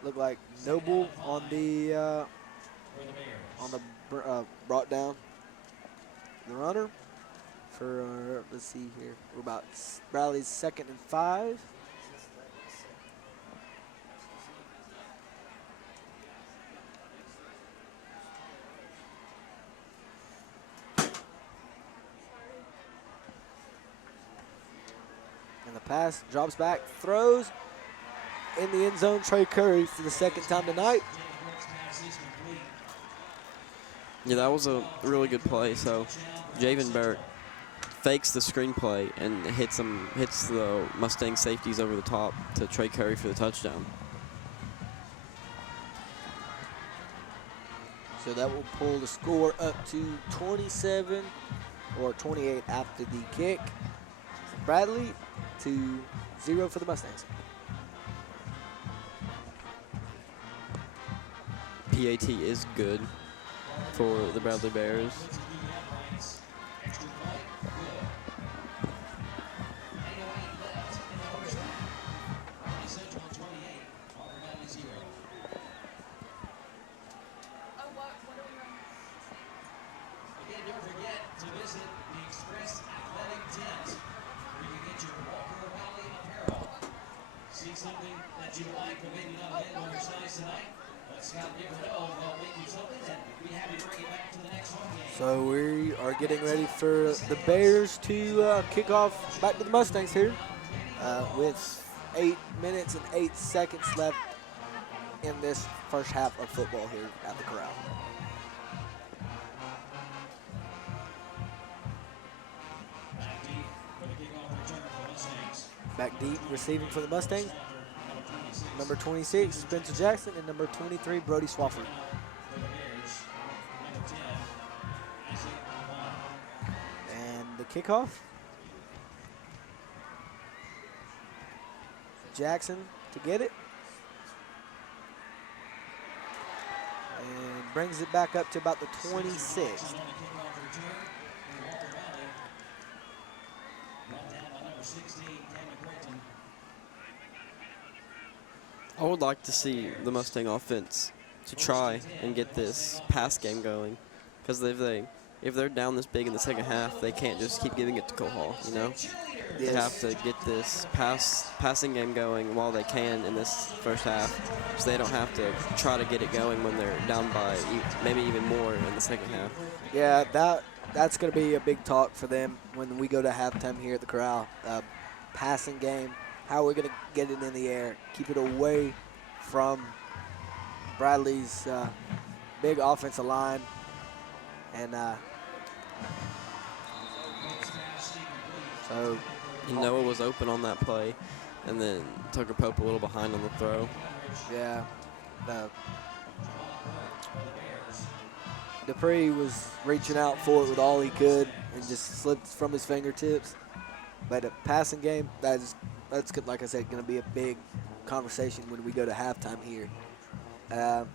Look like Noble on the brought down the runner for let's see here. We're about Bradley's 2nd and 5. And the pass drops back, throws in the end zone. Trey Curry for the 2nd time tonight. yeah, that was a really good play. So, Javen Burke fakes the screenplay and hits the Mustang safeties over the top to Trey Curry for the touchdown. So that will pull the score up to 27 or 28 after the kick. Bradley to 0 for the Mustangs. PAT is good for the Bradley Bears. Again, don't forget to visit the Express Athletic Tent, where you get your Walker Valley apparel. See something that you like, but maybe not fit on your size tonight? Let Scott Gifford know they'll make you something, and be happy to bring it back to the next home game. So we are getting ready for the Bears to kick off back to the Mustangs here with 8 minutes and 8 seconds left in this first half of football here at the Corral. Back deep for the kickoff return for the Mustangs. Back deep receiving for the Mustangs. Number 26, Spencer Jackson, and number 23, Brody Swafford. For the Bears, number 10, Isaac Vaughn. And the kickoff. Jackson to get it. And brings it back up to about the 26. On the kickoff return for Walker Valley. Brought down by number 16, Cameron Creighton. I would like to see the Mustang offense to try and get this pass game going, because if they're down this big in the second half, they can't just keep giving it to Cole Hall, you know? They have to get this passing game going while they can in this first half, so they don't have to try to get it going when they're down by maybe even more in the second half. Yeah, that's going to be a big talk for them when we go to halftime here at the Corral. Passing game, how we're going to get it in the air, keep it away from Bradley's big offensive line, and so Noah was open on that play, and then Tucker Pope a little behind on the throw. yeah, Dupree was reaching out for it with all he could and just slipped from his fingertips. But a passing game, that's like I said, going to be a big conversation when we go to halftime here. And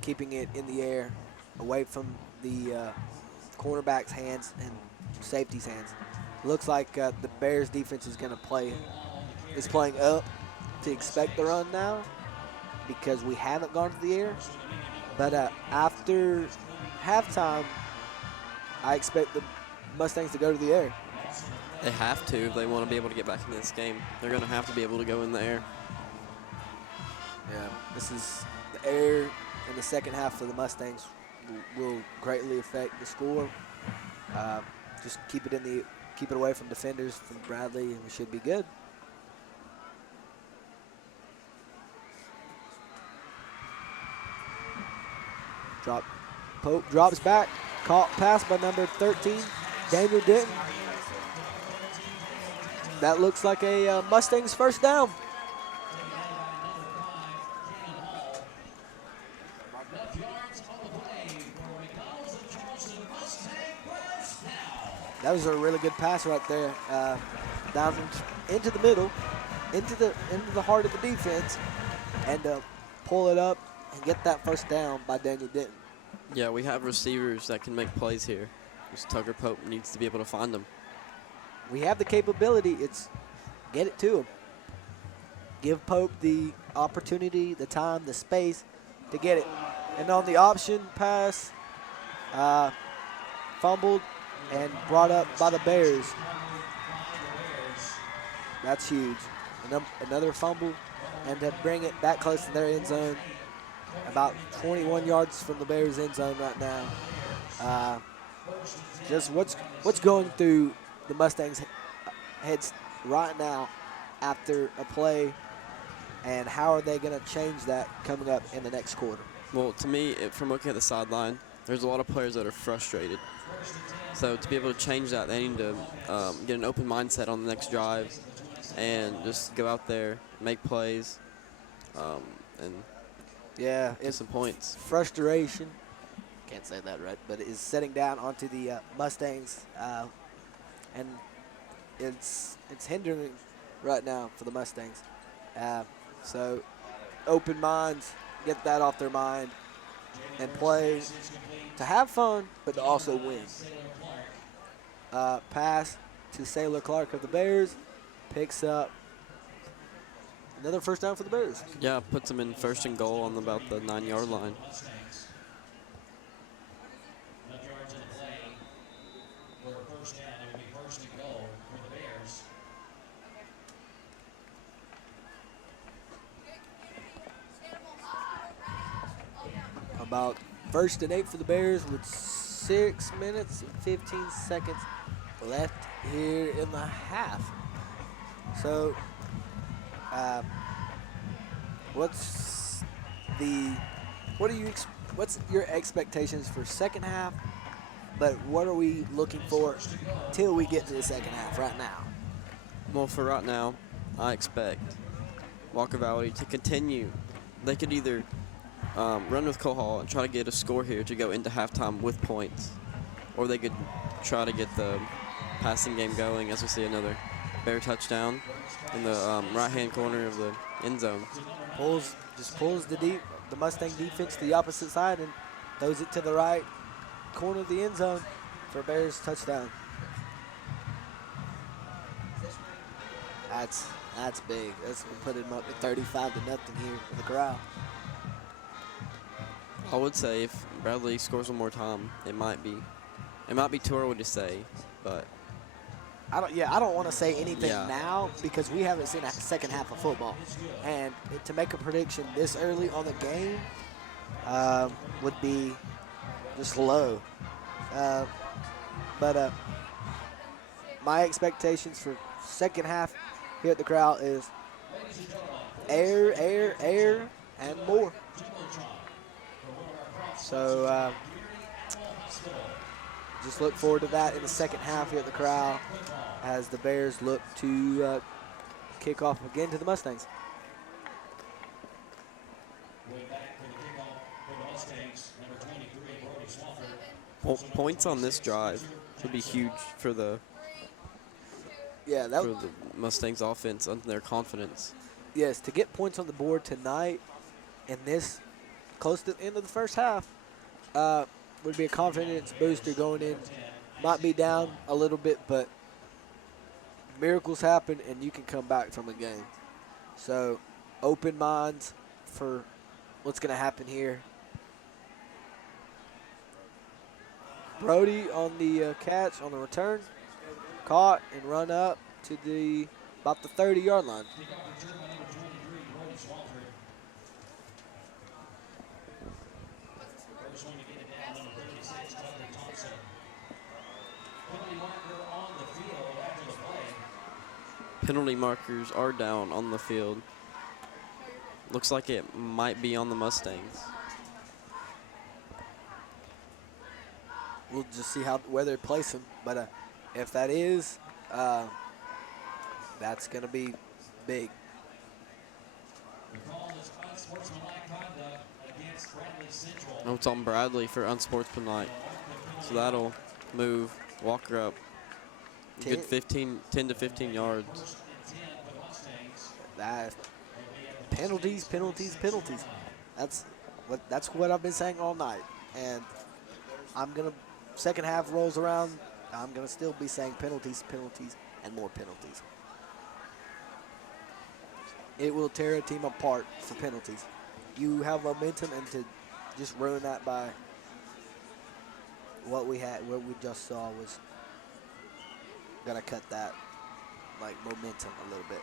keeping it in the air, away from the cornerback's hands and safety's hands. Looks like the Bears defense is going to playing up to expect the run now, because we haven't gone to the air. But after halftime, I expect the Mustangs to go to the air. They have to if they want to be able to get back in this game. They're going to have to be able to go in the air. Yeah, this is the air in the second half for the Mustangs will greatly affect the score. Just keep it away from defenders from Bradley, and we should be good. Pope drops back, Caught pass by number 13, Daniel Denton. That looks like a Mustangs first down. That was a really good pass right there, down into the middle, into the heart of the defense, and pull it up and get that first down by Daniel Denton. Yeah, we have receivers that can make plays here. Just Tucker Pope needs to be able to find them. We have the capability. It's get it to him. Give Pope the opportunity, the time, the space to get it. And on the option pass, fumbled and brought up by the Bears. That's huge. Another fumble, and to bring it that close to their end zone, about 21 yards from the Bears' end zone right now. Just what's going through the Mustangs' heads right now after a play, and how are they going to change that coming up in the next quarter? Well, to me, from looking at the sideline, there's a lot of players that are frustrated. So to be able to change that, they need to get an open mindset on the next drive and just go out there, make plays, and Yeah, get some points. Frustration, can't say that right, but it is setting down onto the Mustangs, and it's hindering right now for the Mustangs. So open minds, get that off their mind, and play to have fun, but to also win. Pass to Sailor Clark of the Bears, picks up another first down for the Bears. Yeah, puts them in first and goal on about the 9-yard line. About 1st and 8 for the Bears with 6 minutes and 15 seconds left here in the half. So, what's your expectations for second half? But what are we looking for till we get to the second half right now? Well, for right now, I expect Walker Valley to continue. They could either run with Cole Hall and try to get a score here to go into halftime with points, or they could try to get the passing game going as we see another Bear touchdown in the right-hand corner of the end zone. Pulls the Mustang defense to the opposite side and throws it to the right corner of the end zone for Bears touchdown. That's big. That's gonna put him up to 35-0 here in the crowd. I would say if Bradley scores one more time, it might be too early to say, but I don't want to say anything now because we haven't seen a second half of football, and to make a prediction this early on the game would be just low. But my expectations for second half here at the crowd is air, and more. So just look forward to that in the second half here at the crowd as the Bears look to kick off again to the Mustangs. Well, points on this drive would be huge for the Mustangs offense and their confidence. Yes, to get points on the board tonight in this close to the end of the first half would be a confidence booster going in. Might be down a little bit, but miracles happen and you can come back from a game. So open minds for what's going to happen here. Brody on the catch on the return, caught and run up to about the 30-yard line. Penalty markers are down on the field. Looks like it might be on the Mustangs. we'll just see where they place him. But if that is, that's going to be big. The call is unsportsmanlike conduct against Bradley Central. Oh, it's on Bradley for unsportsmanlike. So that'll move Walker up a good 10 to 15 yards. First and 10 for the Mustangs. That penalties, penalties, penalties. That's what I've been saying all night. And I'm gonna, second half rolls around, I'm gonna still be saying penalties, penalties, and more penalties. It will tear a team apart for penalties. You have momentum, and to just ruin that by what we just saw was gonna cut that like momentum a little bit.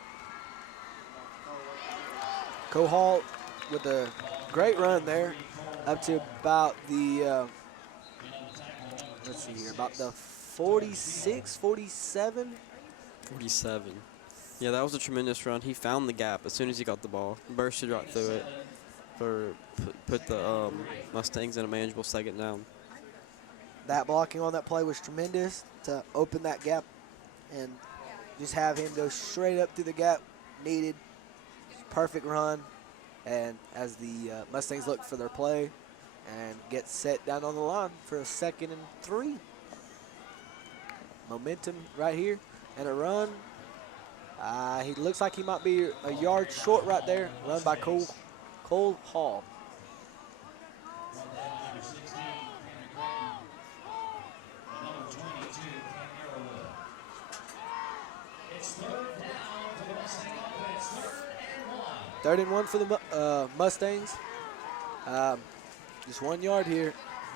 Cohalt with a great run there, up to about the let's see here, about the 46, 47. 47. Yeah, that was a tremendous run. He found the gap as soon as he got the ball, bursted right through it, put the Mustangs in a manageable second down. That blocking on that play was tremendous to open that gap and just have him go straight up through the gap needed. Perfect run. And as the Mustangs look for their play and get set down on the line for a 2nd and 3. Momentum right here and a run. He looks like he might be a yard short right there. Run by Cole Hall. Number 16, Tanner Creighton. And number 22, Cam Arrowwood. It's third down for the Mustang offense. 3rd and 1. 3rd and 1 for the Mustangs. Just 1 yard here.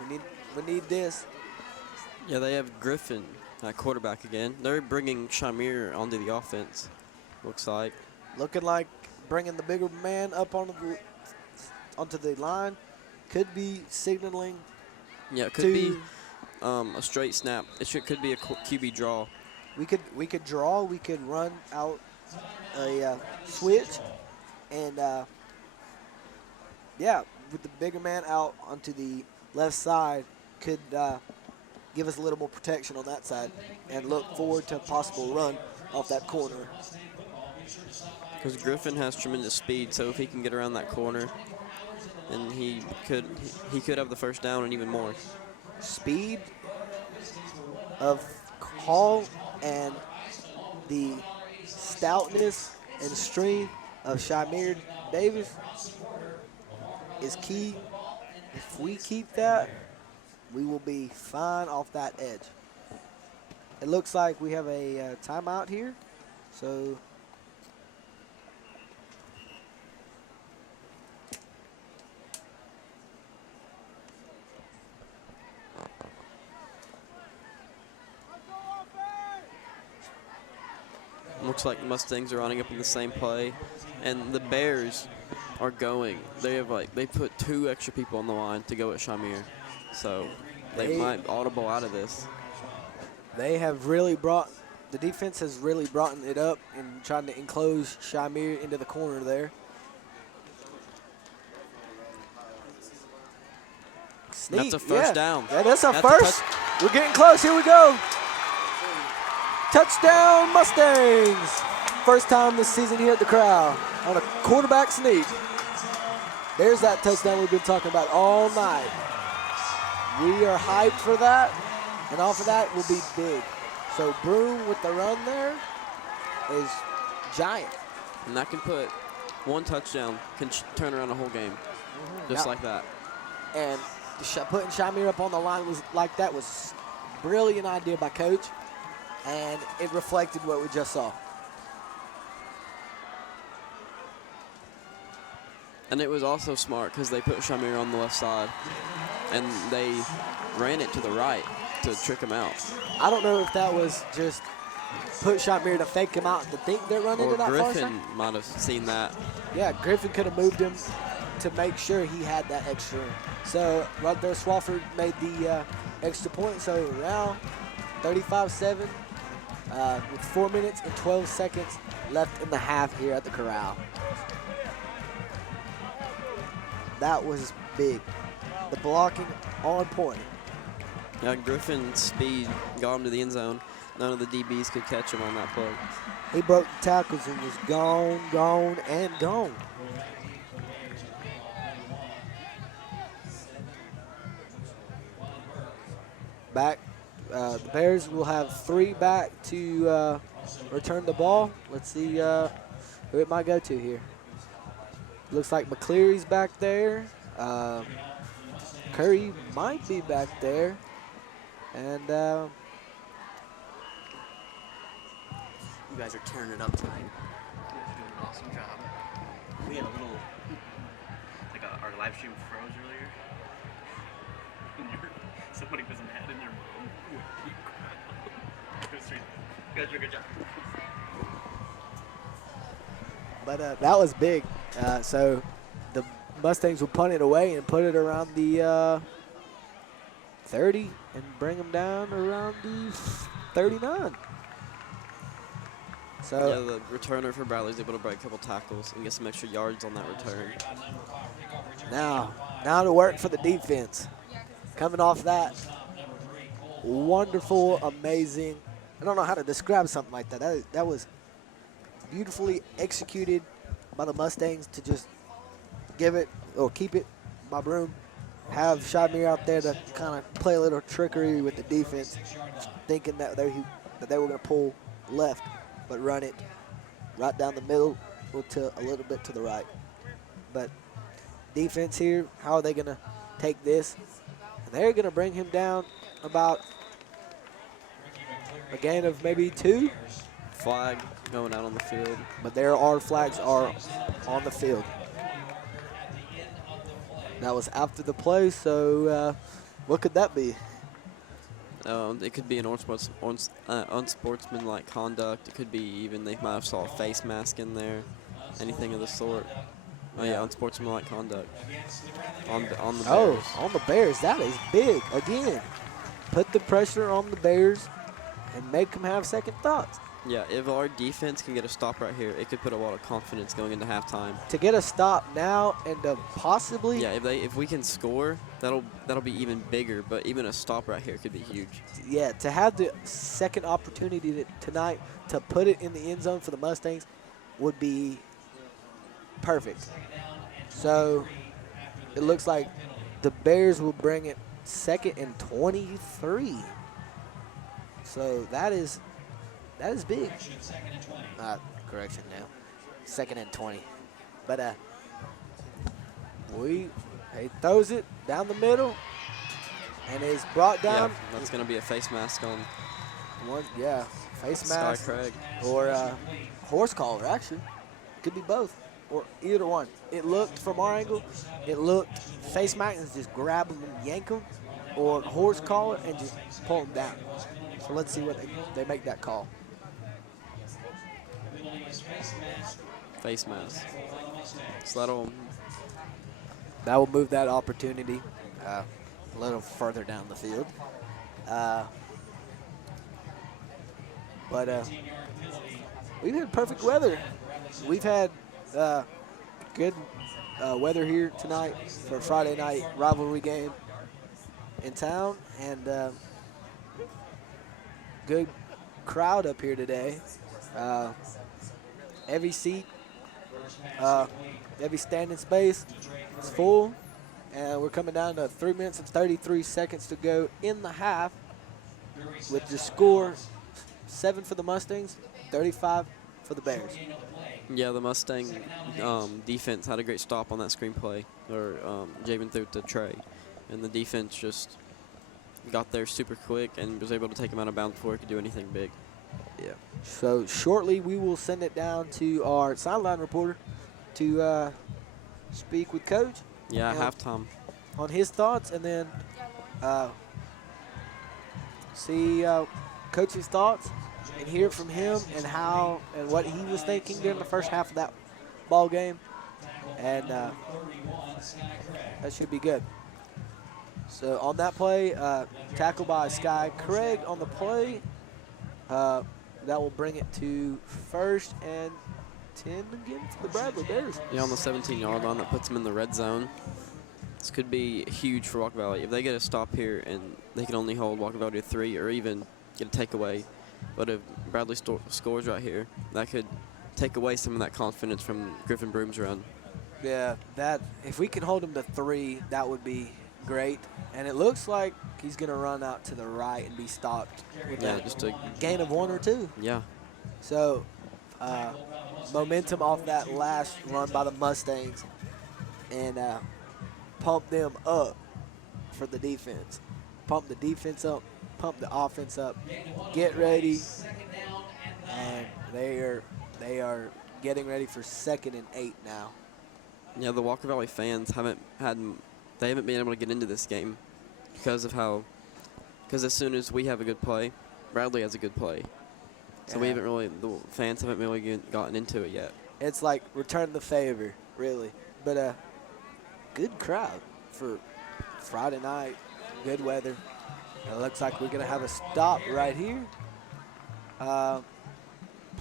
We need this. Yeah, they have Griffin at quarterback again. They're bringing Shamir onto the offense, looks like. Looking like bringing the bigger man up onto the line. Could be signaling. Yeah, it could be a straight snap. Could be a QB draw. We could draw. We could run out a switch, and yeah, with the bigger man out onto the left side, could give us a little more protection on that side, and look forward to a possible run off that corner. Because Griffin has tremendous speed, so if he can get around that corner, then he could have the first down and even more. Speed of Hall and the stoutness and strength of Shamir Davis is key. If we keep that, we will be fine off that edge. It looks like we have a timeout here, so looks like the Mustangs are running up in the same play, and the Bears are going. They put 2 extra people on the line to go at Shamir, so they might audible out of this. they have really the defense has really brought it up and trying to enclose Shamir into the corner there. Sneak, That's a first down. Yeah, that's a That's first. We're getting close. Here we go. Touchdown Mustangs. First time this season here at the Corral on a quarterback sneak. There's that touchdown we've been talking about all night. We are hyped for that, and off of that will be big. So Broom with the run there is giant. And that can put 1 touchdown, can turn around a whole game, just like that. And putting Shamir up on the line was a brilliant idea by Coach, and it reflected what we just saw. And it was also smart because they put Shamir on the left side, and they ran it to the right to trick him out. I don't know if that was just put Shamir to fake him out to think they're running Or to that far Griffin side. might have seen that. Yeah, Griffin could have moved him to make sure he had that extra. So right there, Swafford made the extra point. So now 35-7 with 4 minutes and 12 seconds left in the half here at the Corral. That was big. The blocking on point. Yeah, Griffin's speed got him to the end zone. None of the DBs could catch him on that play. He broke the tackles and was gone, gone, and gone. Back, the Bears will have 3 back to return the ball. Let's see who it might go to here. Looks like McCleary's back there. Curry might be back there. And You guys are tearing it up tonight. You guys are doing an awesome job. We had a little. Like our live stream froze earlier. Somebody was mad in their room. You guys did a good job. but that was big. So the Mustangs will punt it away and put it around the 30 and bring them down around the 39. So Yeah, the returner for Bradley's able to break a couple tackles and get some extra yards on that return. now to work for the defense. Coming off that wonderful, amazing, I don't know how to describe something like that. That was beautifully executed by the Mustangs to just give it or keep it by Broom. Have Shadmir out there to kind of play a little trickery with the defense, thinking that they were going to pull left, but run it right down the middle or to a little bit to the right. But defense here, how are they going to take this? They're going to bring him down about a gain of maybe 2. Flag going out on the field. But there are flags are on the field. That was after the play, so what could that be? It could be an unsportsmanlike conduct. It could be even they might have saw a face mask in there, anything of the sort. Oh yeah, unsportsmanlike conduct on the Bears. Oh, on the Bears. That is big. Again, put the pressure on the Bears and make them have second thoughts. Yeah, if our defense can get a stop right here, it could put a lot of confidence going into halftime. To get a stop now and to possibly. Yeah, if we can score, that'll be even bigger. But even a stop right here could be huge. Yeah, to have the second opportunity tonight to put it in the end zone for the Mustangs would be perfect. So it looks like the Bears will bring it 2nd and 23. So that is big. Correction now. 2nd and 20. But he throws it down the middle and is brought down. Yeah, that's going to be a face mask on face Sky mask Craig. or horse collar, actually. Could be both or either one. It looked, from our angle, it looked face mask and just grab him and yank him, or horse collar and just pull him down. So let's see what they make that call. Face mask. So That will move that opportunity a little further down the field. But we've had perfect weather. We've had good weather here tonight for a Friday night rivalry game in town, and good crowd up here today. Every seat, every standing space is full, and we're coming down to 3 minutes and 33 seconds to go in the half with the score 7 for the Mustangs, 35 for the Bears. yeah, the Mustang defense had a great stop on that screenplay, or Javen threw it to Trey, and the defense just got there super quick and was able to take him out of bounds before he could do anything big. Yeah. So shortly we will send it down to our sideline reporter to speak with Coach. Yeah, And halftime. on his thoughts, and then see Coach's thoughts and hear from him and how and what he was thinking during the first half of that ball game, and that should be good. So on that play, tackle by Sky Craig on the play. That will bring it to 1st and 10 again for the Bradley Bears. Yeah, on the 17-yard line, that puts him in the red zone. This could be huge for Walker Valley. If they get a stop here and they can only hold Walker Valley to 3 or even get a takeaway, but if Bradley scores right here, that could take away some of that confidence from Griffin Broom's run. Yeah, that if we can hold him to 3, that would be great. And it looks like he's going to run out to the right and be stopped with Yeah, that just a gain of 1 or 2. yeah. So momentum off that last run by the Mustangs and pump them up for the defense. Pump the defense up, pump the offense up. Get ready, and they are getting ready for 2nd and 8 now. Yeah, the Walker Valley fans haven't been able to get into this game because as soon as we have a good play, Bradley has a good play. So Yeah. the fans haven't really gotten into it yet. It's like return the favor, really. But a good crowd for Friday night, good weather. It looks like we're going to have a stop right here. So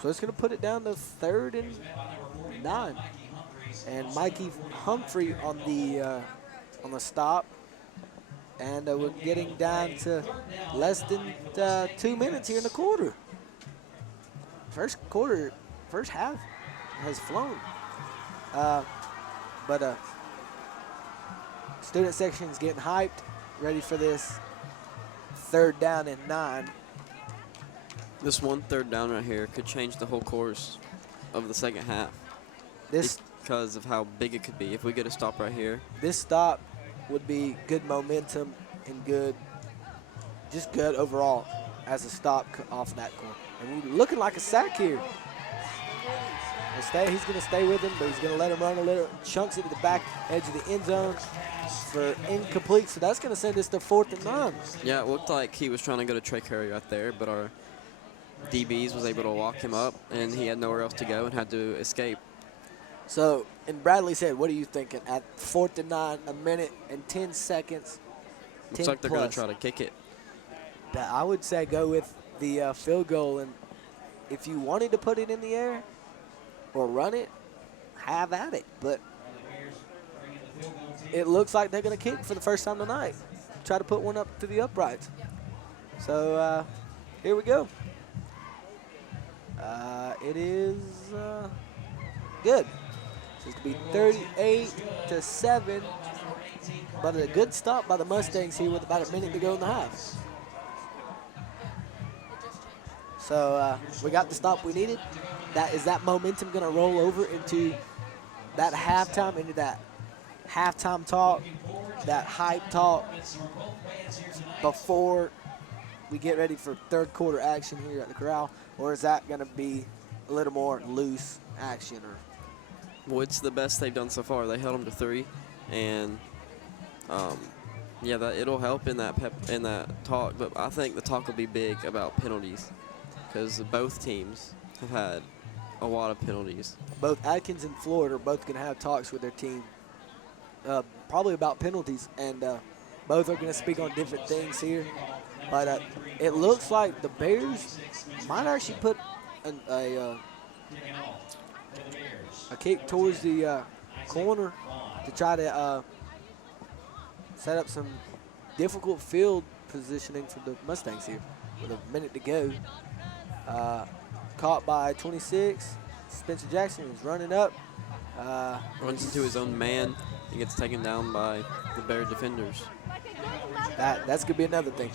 it's going to put it down to 3rd and 9. And Mikey Humphrey on the stop. And we're getting down to less than 2 minutes here in the quarter. First half has flown. But student section's getting hyped, ready for this 3rd down and 9. This 1 3rd down right here could change the whole course of the second half. This Because of how big it could be. If we get a stop right here, this stop would be good momentum and good overall as a stop off that corner. And we're looking like a sack here. He's going to stay with him, but he's going to let him run a little. Chunks it to the back edge of the end zone for incomplete. So that's going to send us to 4th and 9. yeah, it looked like he was trying to go to Trey Curry right there, but our DBs was able to walk him up, and he had nowhere else to go and had to escape. So, and Bradley said, what are you thinking? At 4th and 9, 1 minute and 10 seconds. Looks like they're going to try to kick it. I would say go with the field goal. And if you wanted to put it in the air or run it, have at it. But it looks like they're going to kick for the first time tonight. Try to put one up to the uprights. So here we go. It is good. So it's going to be 38-7. But a good stop by the Mustangs here with about 1 minute to go in the half. So we got the stop we needed. Is that momentum going to roll over into that halftime talk, that hype talk before we get ready for 3rd quarter action here at the Corral? Or is that going to be a little more loose action? Well, it's the best they've done so far. They held them to 3, and yeah, it'll help in that talk. But I think the talk will be big about penalties because both teams have had a lot of penalties. Both Atkins and Floyd are both going to have talks with their team, probably about penalties, and both are going to speak on different things here. But it looks like the Bears might actually put a kick towards the corner to try to set up some difficult field positioning for the Mustangs here with 1 minute to go. Caught by 26. Spencer Jackson is running up. Runs into his own man and gets taken down by the Bear defenders. That's going to be another thing.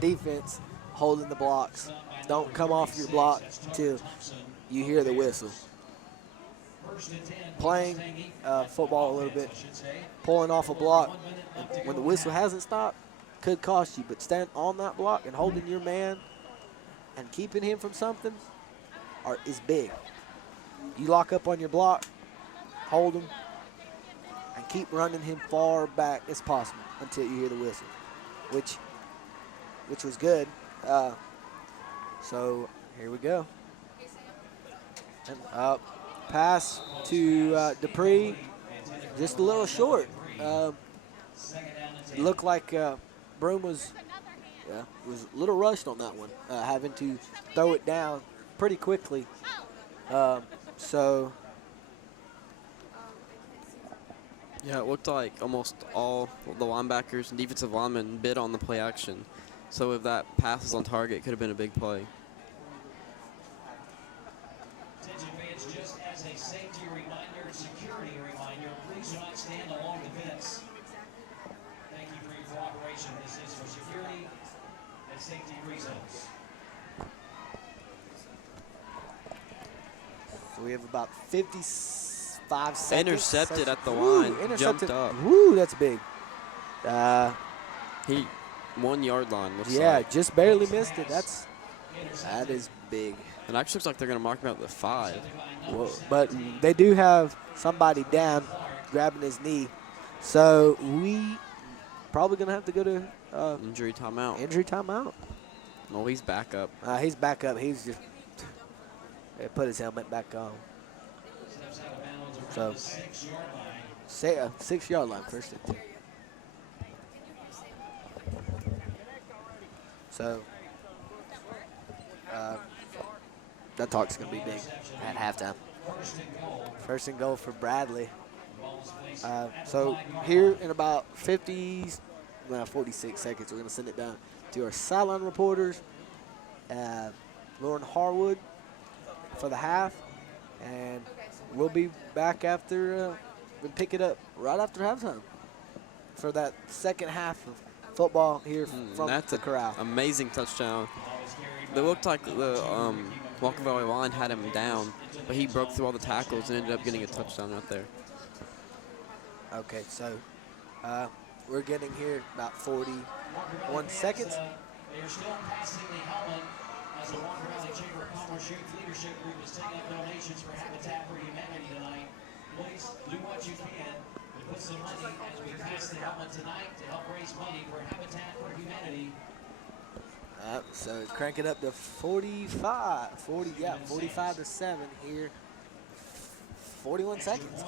Defense, holding the blocks. Don't come off your block till you hear the whistle. Playing football a little bit, pulling off a block when the whistle hasn't stopped could cost you, but stand on that block and holding your man and keeping him from something is big. You lock up on your block, hold him, and keep running him far back as possible until you hear the whistle, which was good. So here we go. And pass to Dupree, just a little short. Looked like Broom was a little rushed on that one, having to throw it down pretty quickly. So Yeah, it looked like almost all the linebackers and defensive linemen bid on the play action. So if that pass was on target, it could have been a big play. Attention fans, just as a safety reminder, security reminder, please do not stand along the fence. Thank you for your cooperation. This is for security and safety reasons. So we have about 55 seconds. Intercepted at the Ooh, line, intercepted. jumped up. Woo, that's big. He 1 yard line. Looks Yeah, like. just barely missed it. That is big. It actually looks like they're going to mark him out at the 5. Whoa. But they do have somebody down grabbing his knee. So we probably going to have to go to Injury timeout. injury timeout. Well, he's back up. He's back up. He's just put his helmet back on. So, 6-yard line, first and 10. So, that talk's going to be big at halftime. First and goal for Bradley. So, here in about 46 seconds, we're going to send it down to our sideline reporters, Lauren Harwood for the half, and we'll be back after we'll pick it up right after halftime for that second half of football here from That's the corral. Amazing touchdown. It looked like the Walker Valley line had him down, but he broke through all the tackles and ended up getting a touchdown right there. Okay, so we're getting here about 41 seconds. They are still passing the helmet as the Walker Valley Chamber of Commerce Youth Leadership Group is taking up donations for Habitat for Humanity tonight. Please do what you can to put some money as we pass the helmet tonight to help raise money for Habitat for Humanity. So crank it up to 45 to 7 here. 41 seconds.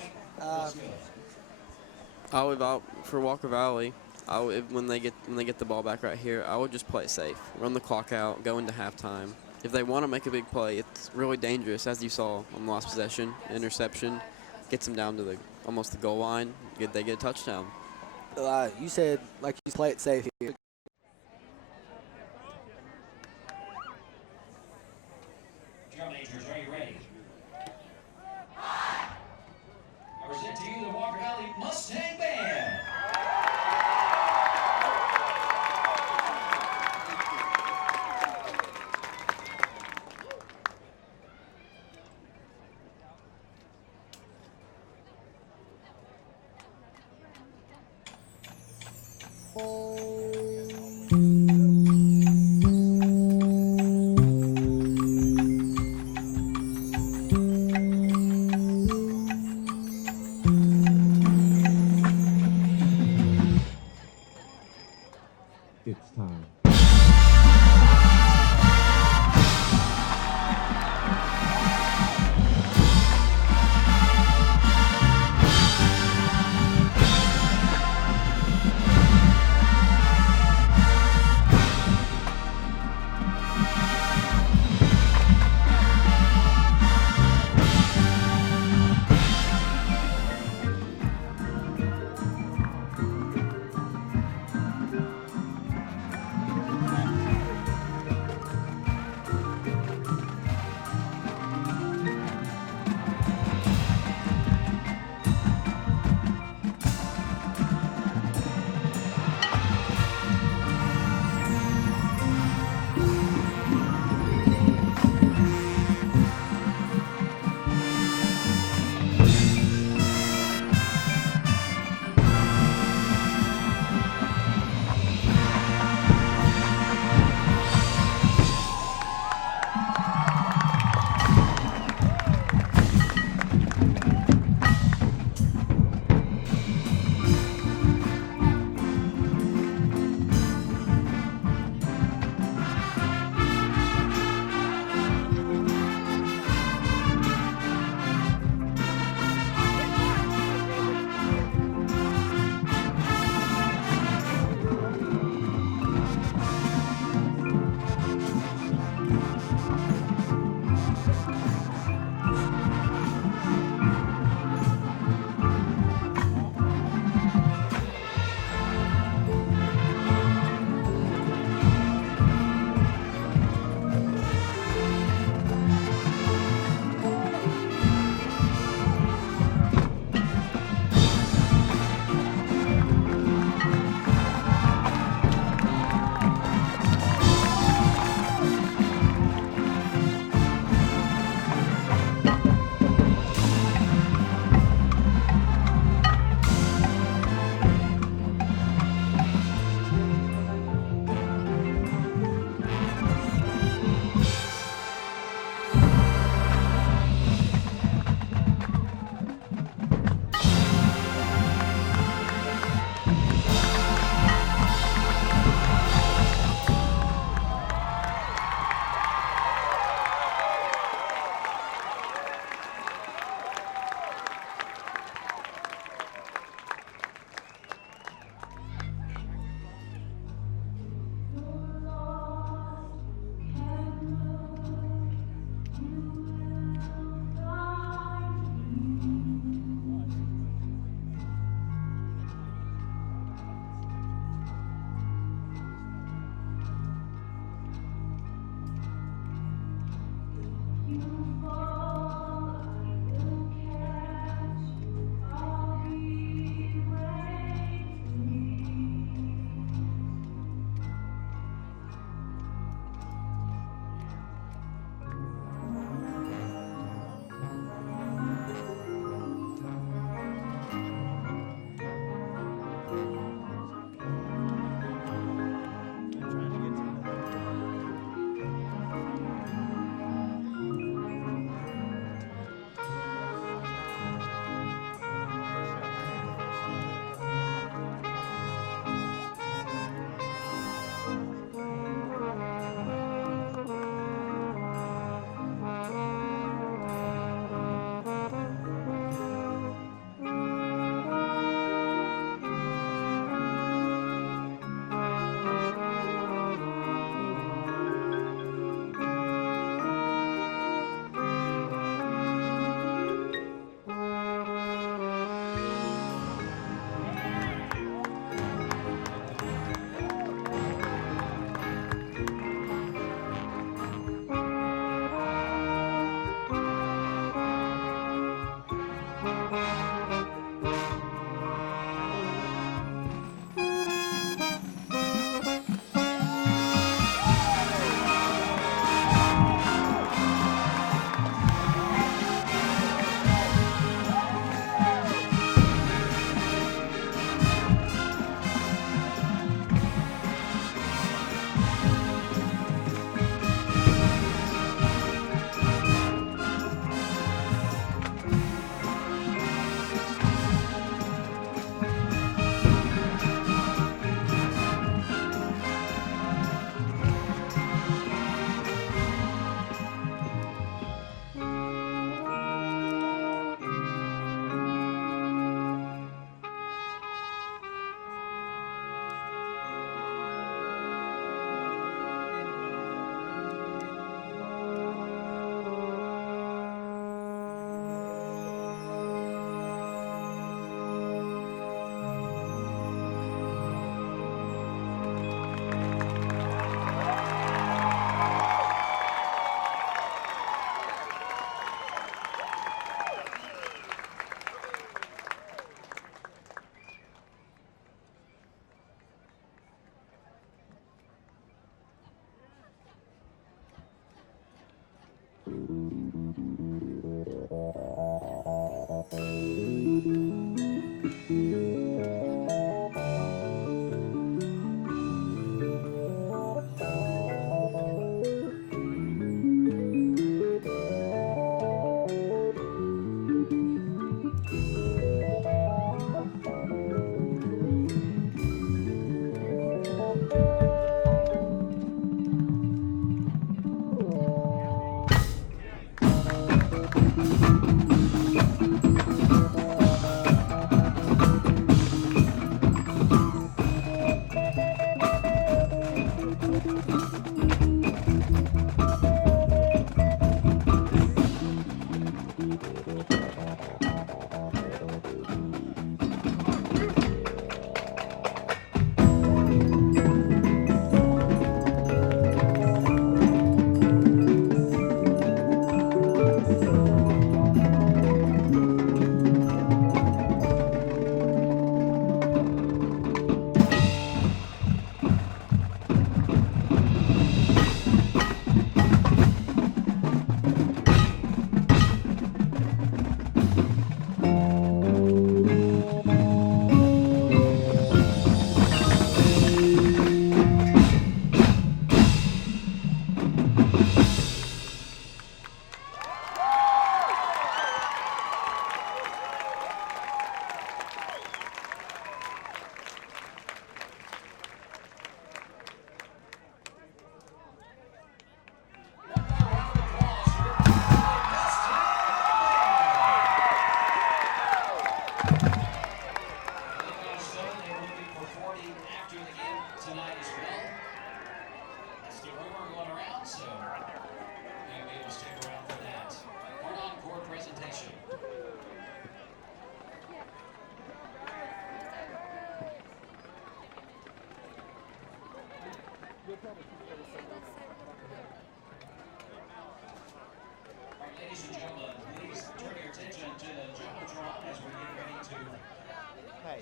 I would out for Walker Valley. When they get the ball back right here, I would just play it safe, run the clock out, go into halftime. If they want to make a big play, it's really dangerous, as you saw on the last possession, interception, gets them down to almost the goal line. They get a touchdown. You said like you play it safe here. Drum majors, are you ready? I present to you the Walker Valley Mustang Band. It's time.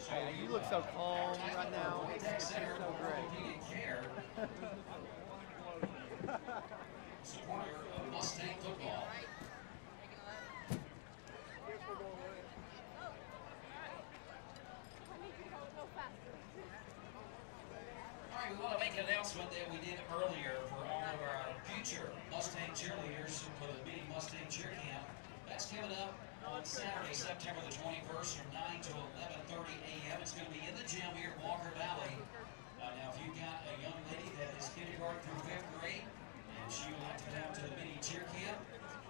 You look so calm right now. It's so great. Supporter of Mustang football. All right, we want to make an announcement that we did earlier for all of our future Mustang cheerleaders for the mini Mustang cheer camp. That's coming up on Saturday, September the 21st from 9 to 11:30 a.m. It's going to be in the gym here at Walker Valley. Now, if you've got a young lady that is kindergarten through 5th grade and she would like to come to the mini cheer camp,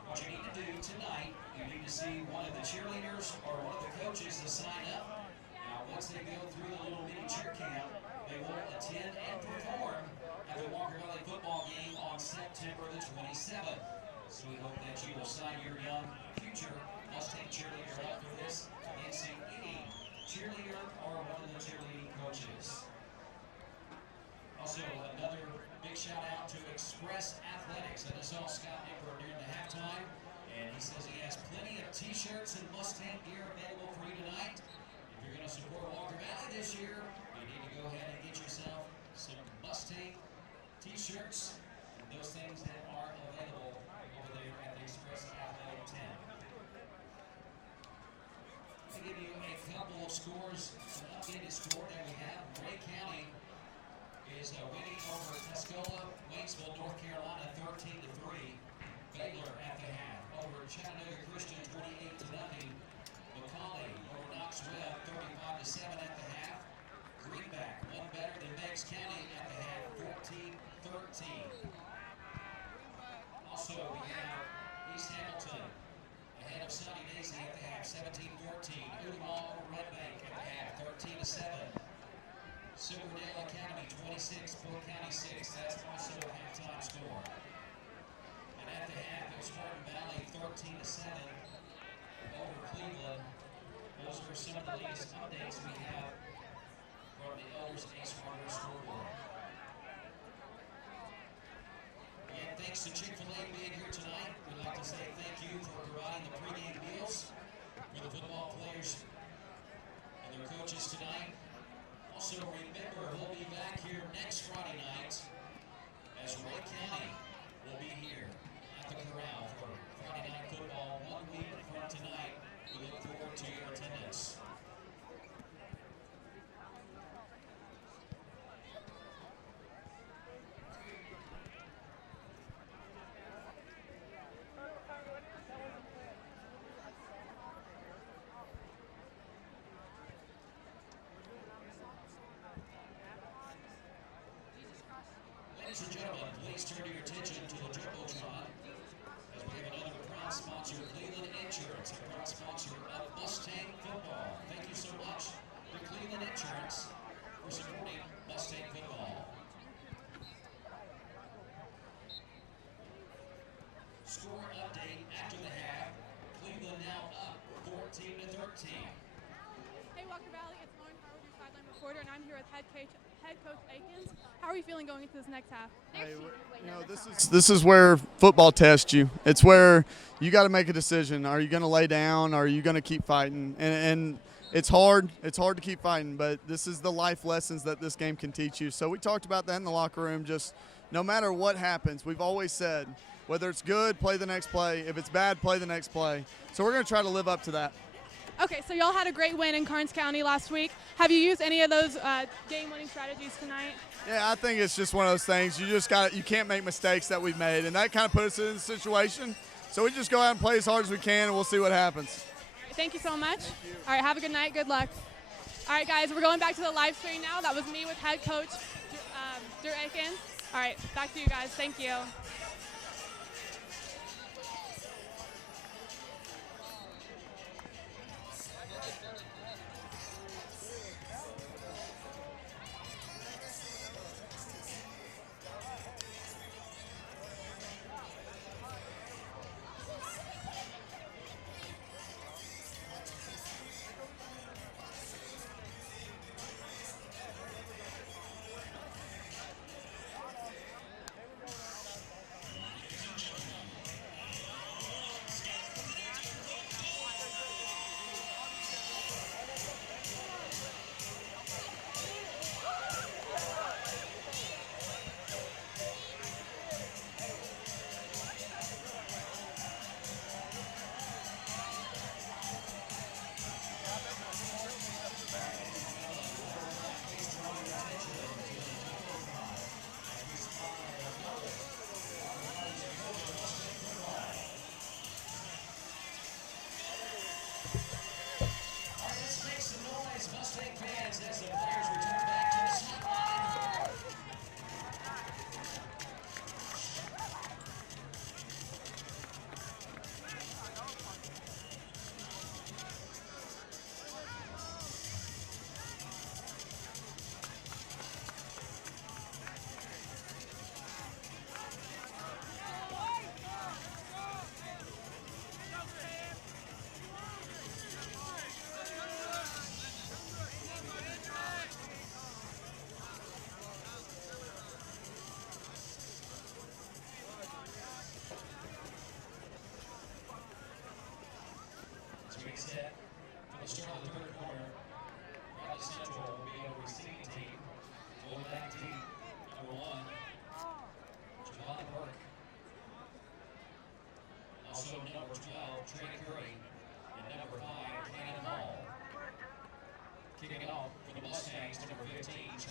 what you need to do tonight, you need to see one of the cheerleaders or one of the coaches to sign up. Now, once they go through the little mini cheer camp, they will attend and perform at the Walker Valley football game on September the 27th. So we hope that you will sign your young future Mustang cheerleader up for this and see any cheerleader or one of the cheerleading coaches. Also, another big shout out to Express Athletics. I just saw Scott Emperor during the halftime, and he says he has plenty of t-shirts and Mustang gear available for you tonight. If you're going to support Walker Valley this year, you need to go ahead and get yourself some Mustang t-shirts and those things that are available over there at the Express Athletic tent. To give you a couple of scores, an updated score that we have, Ray County is winning over Tuscola, Waynesville, North Carolina, 13-3. Baylor at the half over Chattanooga Christian, 28-0. McCauley over Knox Webb, 35-7 at the half. Greenback, one better than Meigs County at the half, 14-13. Also, we have East Hamilton ahead of Sunny Daisy at the half, 17-14. Ooltewah over Red Bank at the half, 13-7. Silverdale Academy 26, Polk County 6. That's also a halftime score. And at the half, it was Spartan Valley 13-7 over Cleveland. Those are some of the latest updates we have from the Elders Ace Hardware scoreboard. Again, thanks to Chick-fil-A being here tonight. We'd like to say thank you for providing the pregame meals for the football players and their coaches tonight. Also, remember, we'll be back here next Friday night as Ray County will be here at the Corral for Friday Night Football 1 week from tonight. We look forward to your attendance. Ladies and gentlemen, please turn your attention to the Jumbotron as we have another proud sponsor, Cleveland Insurance, a proud sponsor of Mustang football. Thank you so much to Cleveland Insurance for supporting Mustang football. Score update after the half. Cleveland now up 14-13. Hey, Walker Valley, it's Lauren Howard, your sideline reporter, and I'm here with head coach Aikens. How are you feeling going into this next half? Hey, this is where football tests you. It's where you got to make a decision. Are you going to lay down? Or are you going to keep fighting? And it's hard. It's hard to keep fighting, but this is the life lessons that this game can teach you. So we talked about that in the locker room. Just no matter what happens, we've always said, whether it's good, play the next play. If it's bad, play the next play. So we're going to try to live up to that. Okay, so y'all had a great win in Karnes County last week. Have you used any of those game-winning strategies tonight? Yeah, I think it's just one of those things. You can't make mistakes that we've made, and that kind of put us in the situation. So we just go out and play as hard as we can, and we'll see what happens. Thank you so much. All right, have a good night. Good luck. All right, guys, we're going back to the live stream now. That was me with head coach Drew Aikens. All right, back to you guys. Thank you.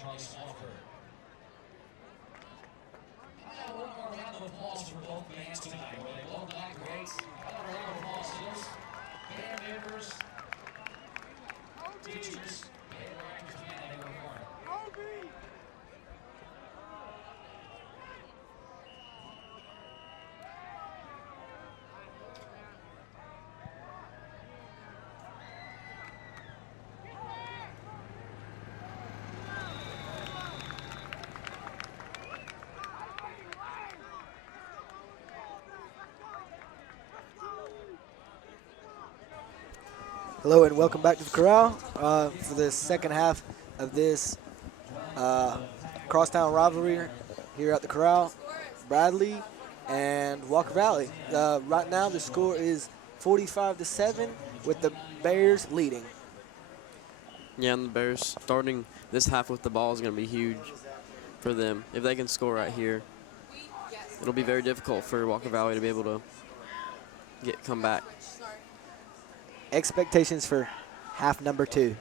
One more round of applause for both bands tonight. Where they both done great. Another round of applause to those band members, teachers, and directors. Man, they were hard. Hello and welcome back to the Corral for the second half of this crosstown rivalry here at the Corral. Bradley and Walker Valley. Right now the score is 45-7 with the Bears leading. Yeah, and the Bears starting this half with the ball is going to be huge for them. If they can score right here, it'll be very difficult for Walker Valley to be able to come back. Expectations for half number 2.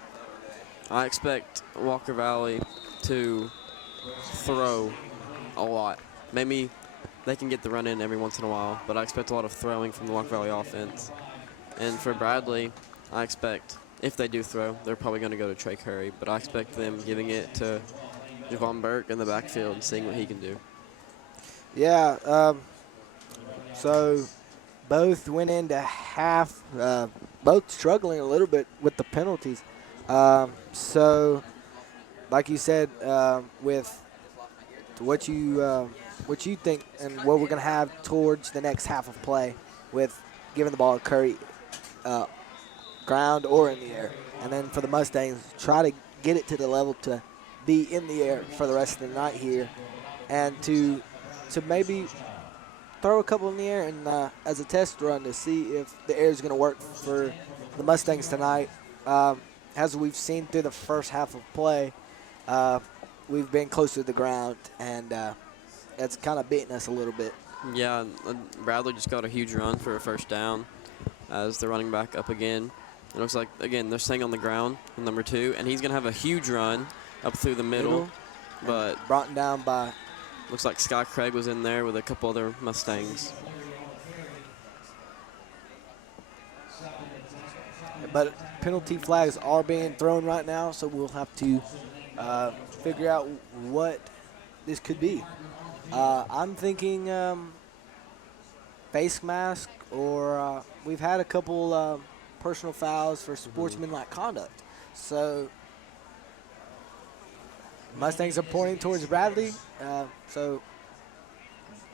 I expect Walker Valley to throw a lot. Maybe they can get the run in every once in a while, but I expect a lot of throwing from the Walker Valley offense. And for Bradley, I expect, if they do throw, they're probably going to go to Trey Curry, but I expect them giving it to Javon Burke in the backfield and seeing what he can do. Yeah, so both went into half, both struggling a little bit with the penalties. So, like you said, with what you think and what we're going to have towards the next half of play with giving the ball to Curry ground or in the air. And then for the Mustangs, try to get it to the level to be in the air for the rest of the night here and to maybe throw a couple in the air and as a test run to see if the air is going to work for the Mustangs tonight. As we've seen through the first half of play, we've been close to the ground, and that's kind of beating us a little bit. Yeah, Bradley just got a huge run for a first down as they're running back up again. It looks like, again, they're staying on the ground with number 2, and he's going to have a huge run up through the middle. But brought down by... Looks like Scott Craig was in there with a couple other Mustangs. But penalty flags are being thrown right now, so we'll have to figure out what this could be. I'm thinking face mask, or we've had a couple personal fouls for sportsmanlike conduct. So Mustangs are pointing towards Bradley, so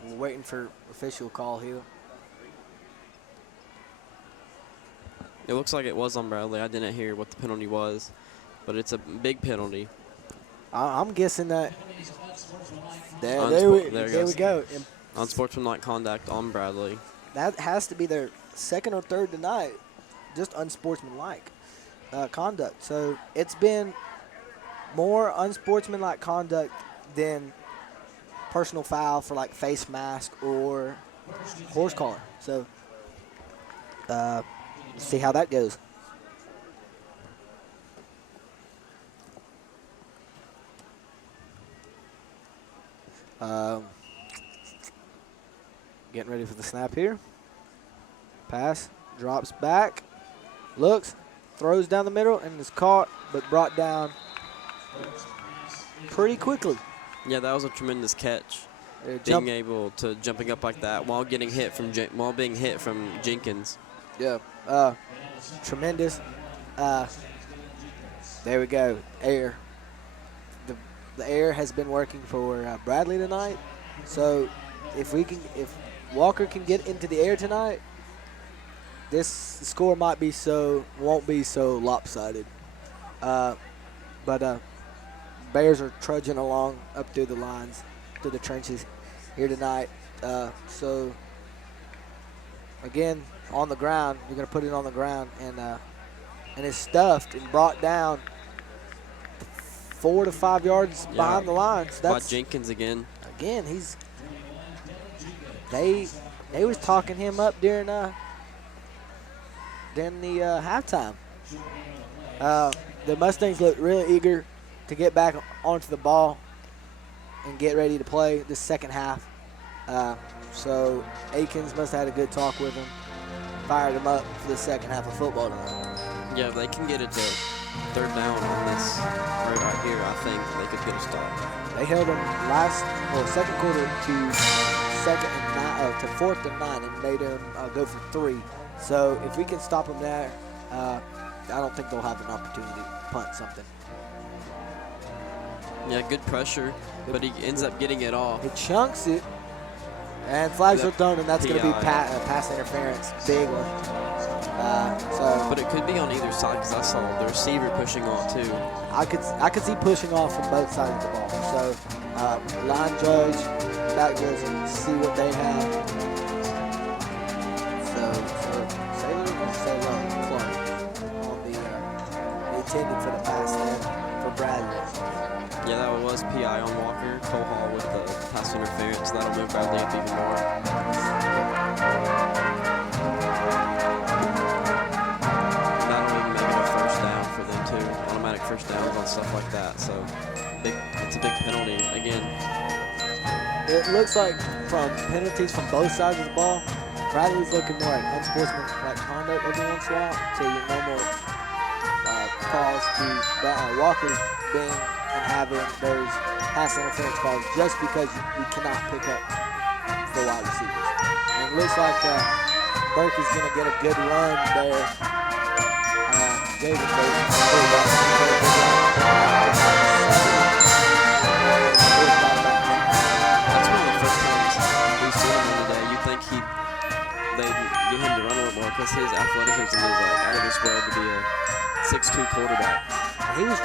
we're waiting for official call here. It looks like it was on Bradley. I didn't hear what the penalty was, but it's a big penalty. I'm guessing that. There we go. Unsportsmanlike conduct on Bradley. That has to be their second or third tonight, just unsportsmanlike conduct. So it's been more unsportsmanlike conduct than personal foul for like face mask or horse collar. So let's see how that goes. Getting ready for the snap here. Pass, drops back, looks, throws down the middle, and is caught but brought down pretty quickly. Yeah, that was a tremendous catch. Being able to jumping up like that while being hit from Jenkins. Yeah, tremendous. There we go. Air. The air has been working for Bradley tonight. So if Walker can get into the air tonight, this score won't be so lopsided. But Bears are trudging along up through the lines, through the trenches here tonight. So again, on the ground, you're going to put it on the ground, and it's stuffed and brought down 4 to 5 yards behind the lines. That's Jenkins again. Again, they was talking him up during the halftime. The Mustangs look really eager to get back onto the ball and get ready to play this second half. So Aikens must have had a good talk with him, fired him up for the second half of football tonight. Yeah, if they can get it to third down on this right here, I think they could get a stop. They held them second quarter to fourth and 9 and made them go for 3. So if we can stop them there, I don't think they'll have an opportunity to punt something. Yeah, good pressure, but he ends up getting it off. He chunks it, and flags are thrown, and that's going to be PI. pass interference, big one. But it could be on either side because I saw the receiver pushing on too. I could see pushing off from both sides of the ball. So line judge, back judge, and see what they have. So Sailor Clark on the intended for the pass there for Bradley. Yeah, that was PI on Walker. Cole Hall with the pass interference. That'll move Bradley up even more. That'll even make it a first down for them too. Automatic first downs on stuff like that. So it's a big penalty again. It looks like from penalties from both sides of the ball, Bradley's looking more like unsportsmanlike conduct every once in a while to your normal calls to Walker being and having those pass interference calls just because we cannot pick up the wide receivers. And it looks like Burke is going to get a good run there. David That's one of the first times we've seen him today. You'd think they'd get him to run a little more because his athleticism is like out of this world to be a 6'2" quarterback. He was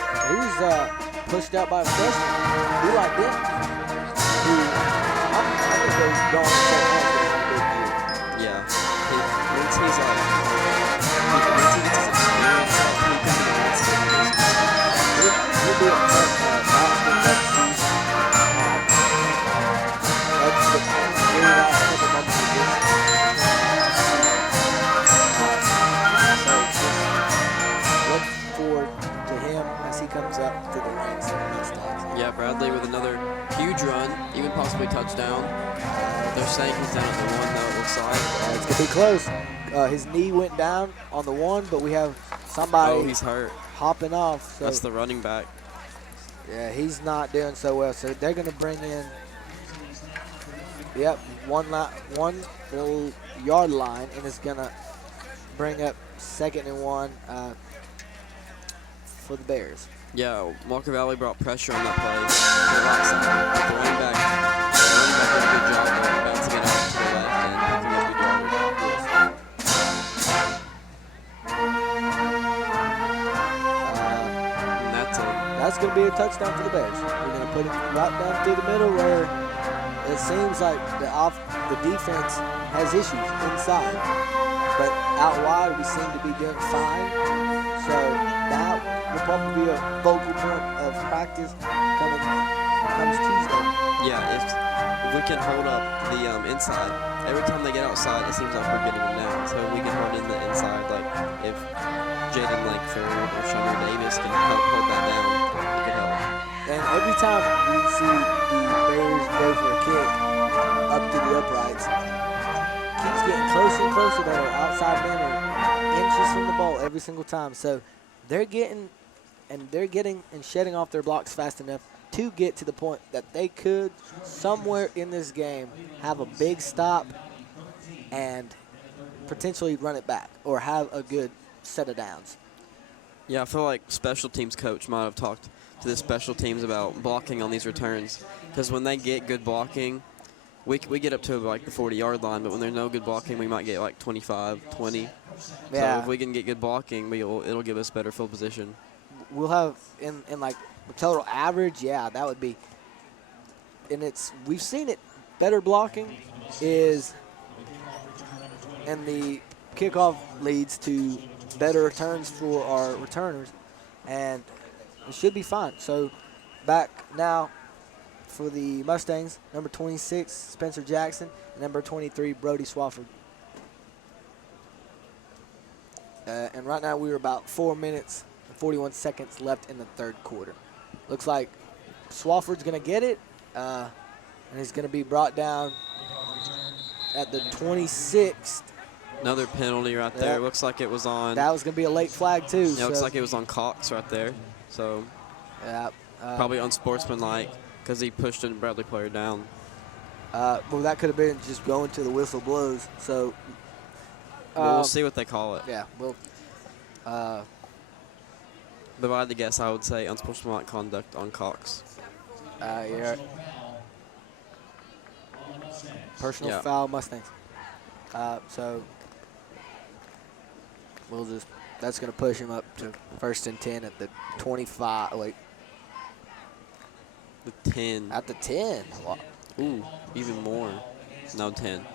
pushed out by a freshman, Eli Denton, who I'm going to go on and say has been having a big year. Yeah, once he gets his experience, he can be a He'll be a master next season. That's the very last couple months of this. Look forward to him as he comes up to the ranks of the Mustangs. Yeah, Bradley with another huge run, even possibly touchdown. They're saying he's down at the 1 though, it looks like. It's going to be close. His knee went down on the 1, but we have somebody He's hurt. hopping off. So That's the running back. yeah, he's not doing so well. So they're going to bring in, one full yard line, and it's going to bring up 2nd and 1 for the Bears. Yeah, Walker Valley brought pressure on that play. To the right side. The running back did a good job of bouncing it out to the left and picking up the yardage. That's going to be a touchdown for the Bears. We're going to put it right down through the middle where it seems like the defense has issues inside. But out wide, we seem to be doing fine. So that will probably be a focal point of practice comes Tuesday. Yeah, if we can hold up the inside, every time they get outside, it seems like we're getting them down. So if we can hold in the inside, like if Jaden Langford or Shamir Davis can help hold that down, it could help. And every time we see the Bears go for a kick up to the uprights, keeps getting closer and closer to our outside men are inches from the ball every single time. So they're getting and shedding off their blocks fast enough to get to the point that they could somewhere in this game have a big stop and potentially run it back or have a good set of downs. Yeah, I feel like special teams coach might have talked to the special teams about blocking on these returns because when they get good blocking, we get up to like the 40-yard line, but when there's no good blocking, we might get like 25, 20. Yeah. So if we can get good blocking, it'll give us better field position. We'll have in like total average, yeah, that would be. And we've seen it. Better blocking is, and the kickoff leads to better returns for our returners, and it should be fine. So back now for the Mustangs, number 26, Spencer Jackson, and number 23, Brody Swafford. And right now we're about 4 minutes and 41 seconds left in the third quarter. Looks like Swafford's going to get it, and he's going to be brought down at the 26th. Another penalty right there. Yep. Looks like it was on. That was going to be a late flag, too. Yeah, looks like it was on Cox right there. So yeah, probably unsportsmanlike because he pushed a Bradley player down. well, that could have been just going to the whistle blows. So Well, we'll see what they call it. yeah, well, But if I had to guess, I would say unsportsmanlike conduct on Cox. yeah. Personal Yeah. foul, Mustangs. So that's going to push him up to 1st and 10 at the 25. Wait, The 10. at the 10. Wow. Ooh, even more. No, 10.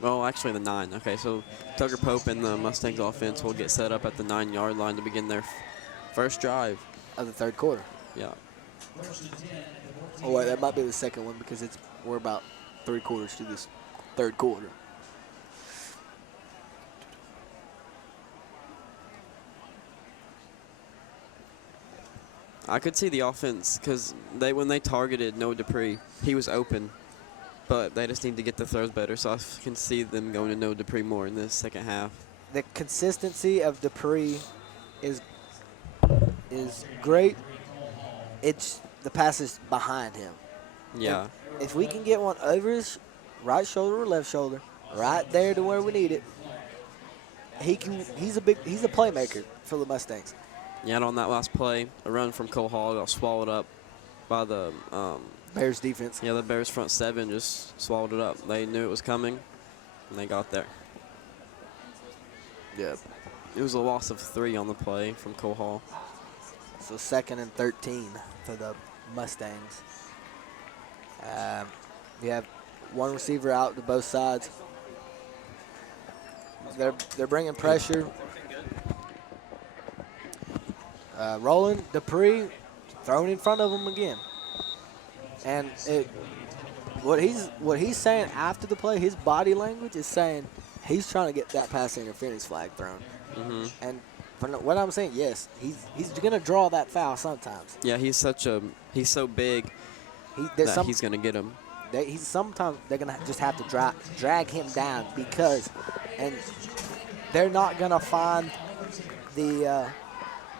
Well, actually the 9. Okay, so Tucker Pope and the Mustangs offense will get set up at the 9-yard line to begin their first drive. Of the third quarter. Yeah. Oh, wait, that might be the second one because we're about 3/4 to this third quarter. I could see the offense because when they targeted Noah Dupree, he was open, but they just need to get the throws better. So I can see them going to Noah Dupree more in the second half. The consistency of Dupree is great. It's the passes behind him. Yeah. If we can get one over his right shoulder or left shoulder, right there to where we need it, he's a playmaker for the Mustangs. Yeah, and on that last play, a run from Cole Hall got swallowed up by the Bears defense. Yeah, the Bears front 7 just swallowed it up. They knew it was coming, and they got there. Yeah. It was a loss of 3 on the play from Cole Hall. So 2nd and 13 for the Mustangs. We have one receiver out to both sides. They're bringing pressure. Rolling Dupree, thrown in front of him again. And what he's saying after the play, his body language is saying he's trying to get that pass interference flag thrown. Mm-hmm. And from what I'm saying, yes, he's going to draw that foul sometimes. Yeah, he's so big that he's going to get him. Sometimes they're going to just have to drag him down and they're not going to find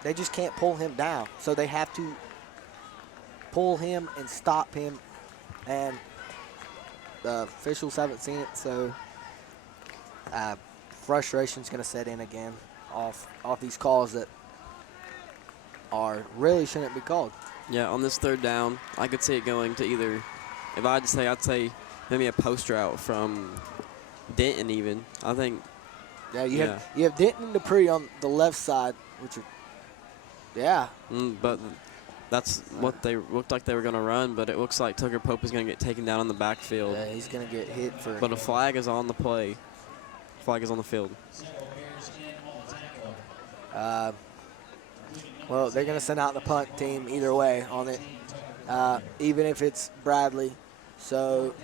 they just can't pull him down. So they have to pull him and stop him. And the officials haven't seen it, so frustration's going to set in again off these calls that really shouldn't be called. Yeah, on this third down, I could see it going to either, if I had to say, I'd say maybe a post route from Denton even. I think. Yeah, you have Denton and Dupree on the left side, which are, yeah. But that's what they looked like they were going to run, but it looks like Tucker Pope is going to get taken down in the backfield. Yeah, he's going to get hit for. But a flag is on the play. Flag is on the field. Well, they're going to send out the punt team either way on it, even if it's Bradley. So,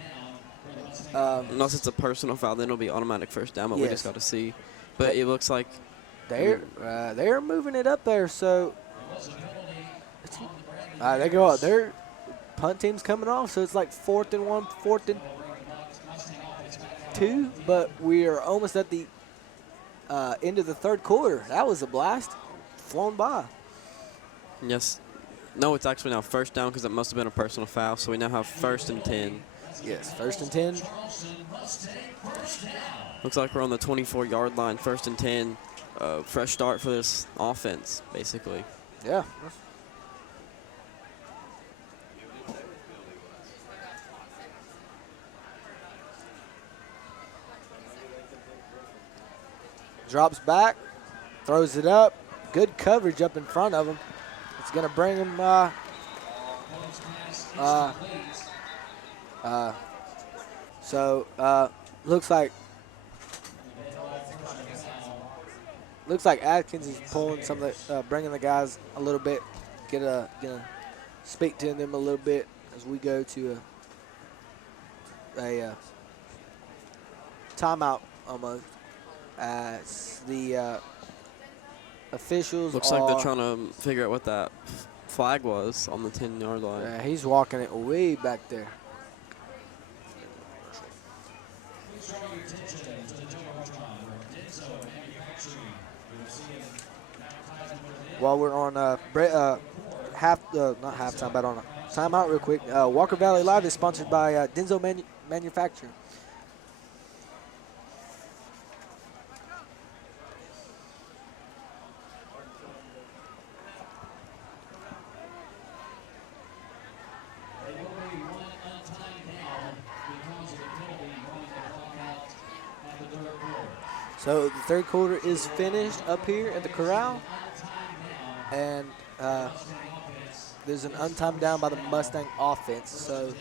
unless it's a personal foul, then it'll be automatic first down, but we just got to see. But it looks like they're moving it up there. So, they go up. Their punt team's coming off, so it's like 4th and 1, 4th and 2. But we are almost at the end of the third quarter. That was a blast. Flown by. Yes. No, it's actually now first down because it must have been a personal foul. So we now have 1st and 10. Yes, 1st and 10. Looks like we're on the 24-yard line, 1st and 10. Fresh start for this offense, basically. Yeah. Drops back, throws it up. Good coverage up in front of him. It's going to bring him looks like Atkins is pulling some of the, bringing the guys a little bit, gonna speak to them a little bit as we go to a timeout almost. The officials looks like they're trying to figure out what that flag was on the 10-yard line. Yeah, he's walking it way back there. While we're on not halftime, but on a timeout real quick. Walker Valley Live is sponsored by Denso Manufacturing. So the third quarter is finished up here at the corral, and there's an untimed down by the Mustang offense. So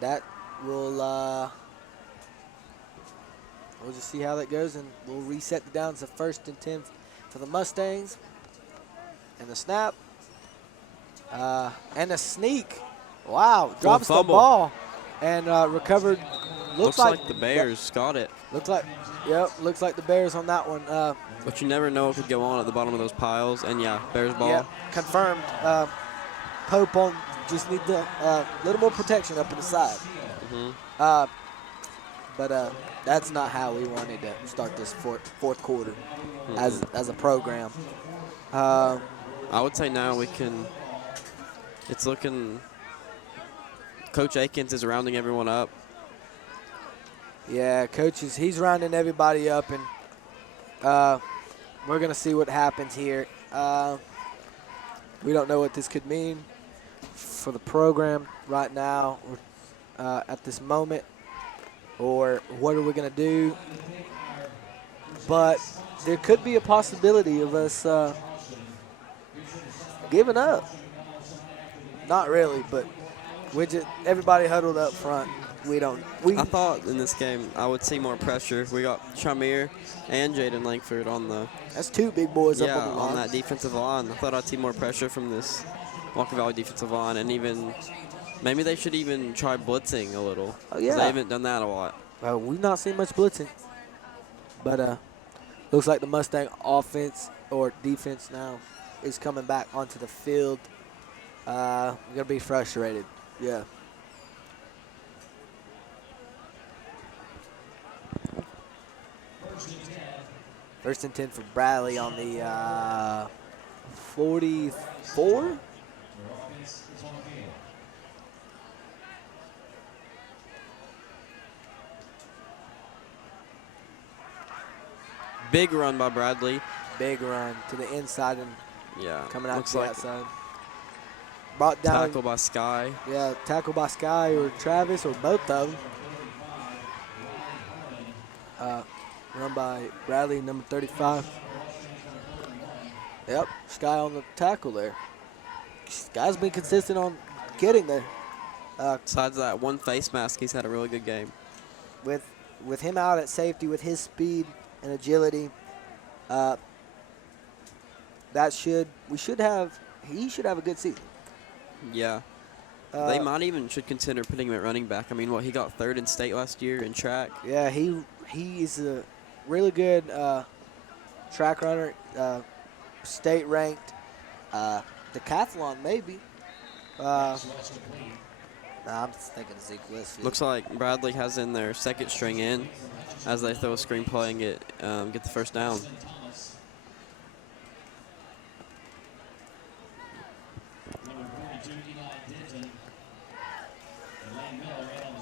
that will we'll just see how that goes, and we'll reset the downs to 1st and 10 for the Mustangs. And the snap and a sneak. Wow, drops the fumble. ball and recovered. Looks like the Bears got it. Looks like the Bears on that one. But you never know what could go on at the bottom of those piles. And, yeah, Bears ball. Yeah, confirmed. Pope on just need a little more protection up in the side. But that's not how we wanted to start this fourth quarter as a program. I would say now we can – it's looking – Coach Akins is rounding everyone up. Yeah, he's rounding everybody up, and we're going to see what happens here. We don't know what this could mean for the program right now or at this moment, or what are we going to do. But there could be a possibility of us giving up. Not really, but everybody huddled up front. I thought in this game I would see more pressure. We got Shamir and Jaden Langford on the. That's two big boys up on the line. On that defensive line. I thought I'd see more pressure from this Walker Valley defensive line, and even maybe they should even try blitzing a little. Oh yeah, they haven't done that a lot. Well, we've not seen much blitzing, but looks like the Mustang offense or defense now is coming back onto the field. We're gonna be frustrated. Yeah. First and 10 for Bradley on the 44. Big run by Bradley. Big run to the inside and coming out to the outside. Brought down. Tackle by Sky. Yeah, tackle by Sky or Travis or both of them. Run by Bradley, number 35. Yep, Sky on the tackle there. Sky's been consistent on getting there. Besides that one face mask, he's had a really good game. With him out at safety, with his speed and agility, he should have a good season. Yeah. They might even should consider putting him at running back. I mean, he got 3rd in state last year in track. Yeah, he's a really good track runner, state ranked, decathlon maybe. I'm just thinking Zeke Westfield. Looks like Bradley has in their second string in as they throw a screenplay and get the first down.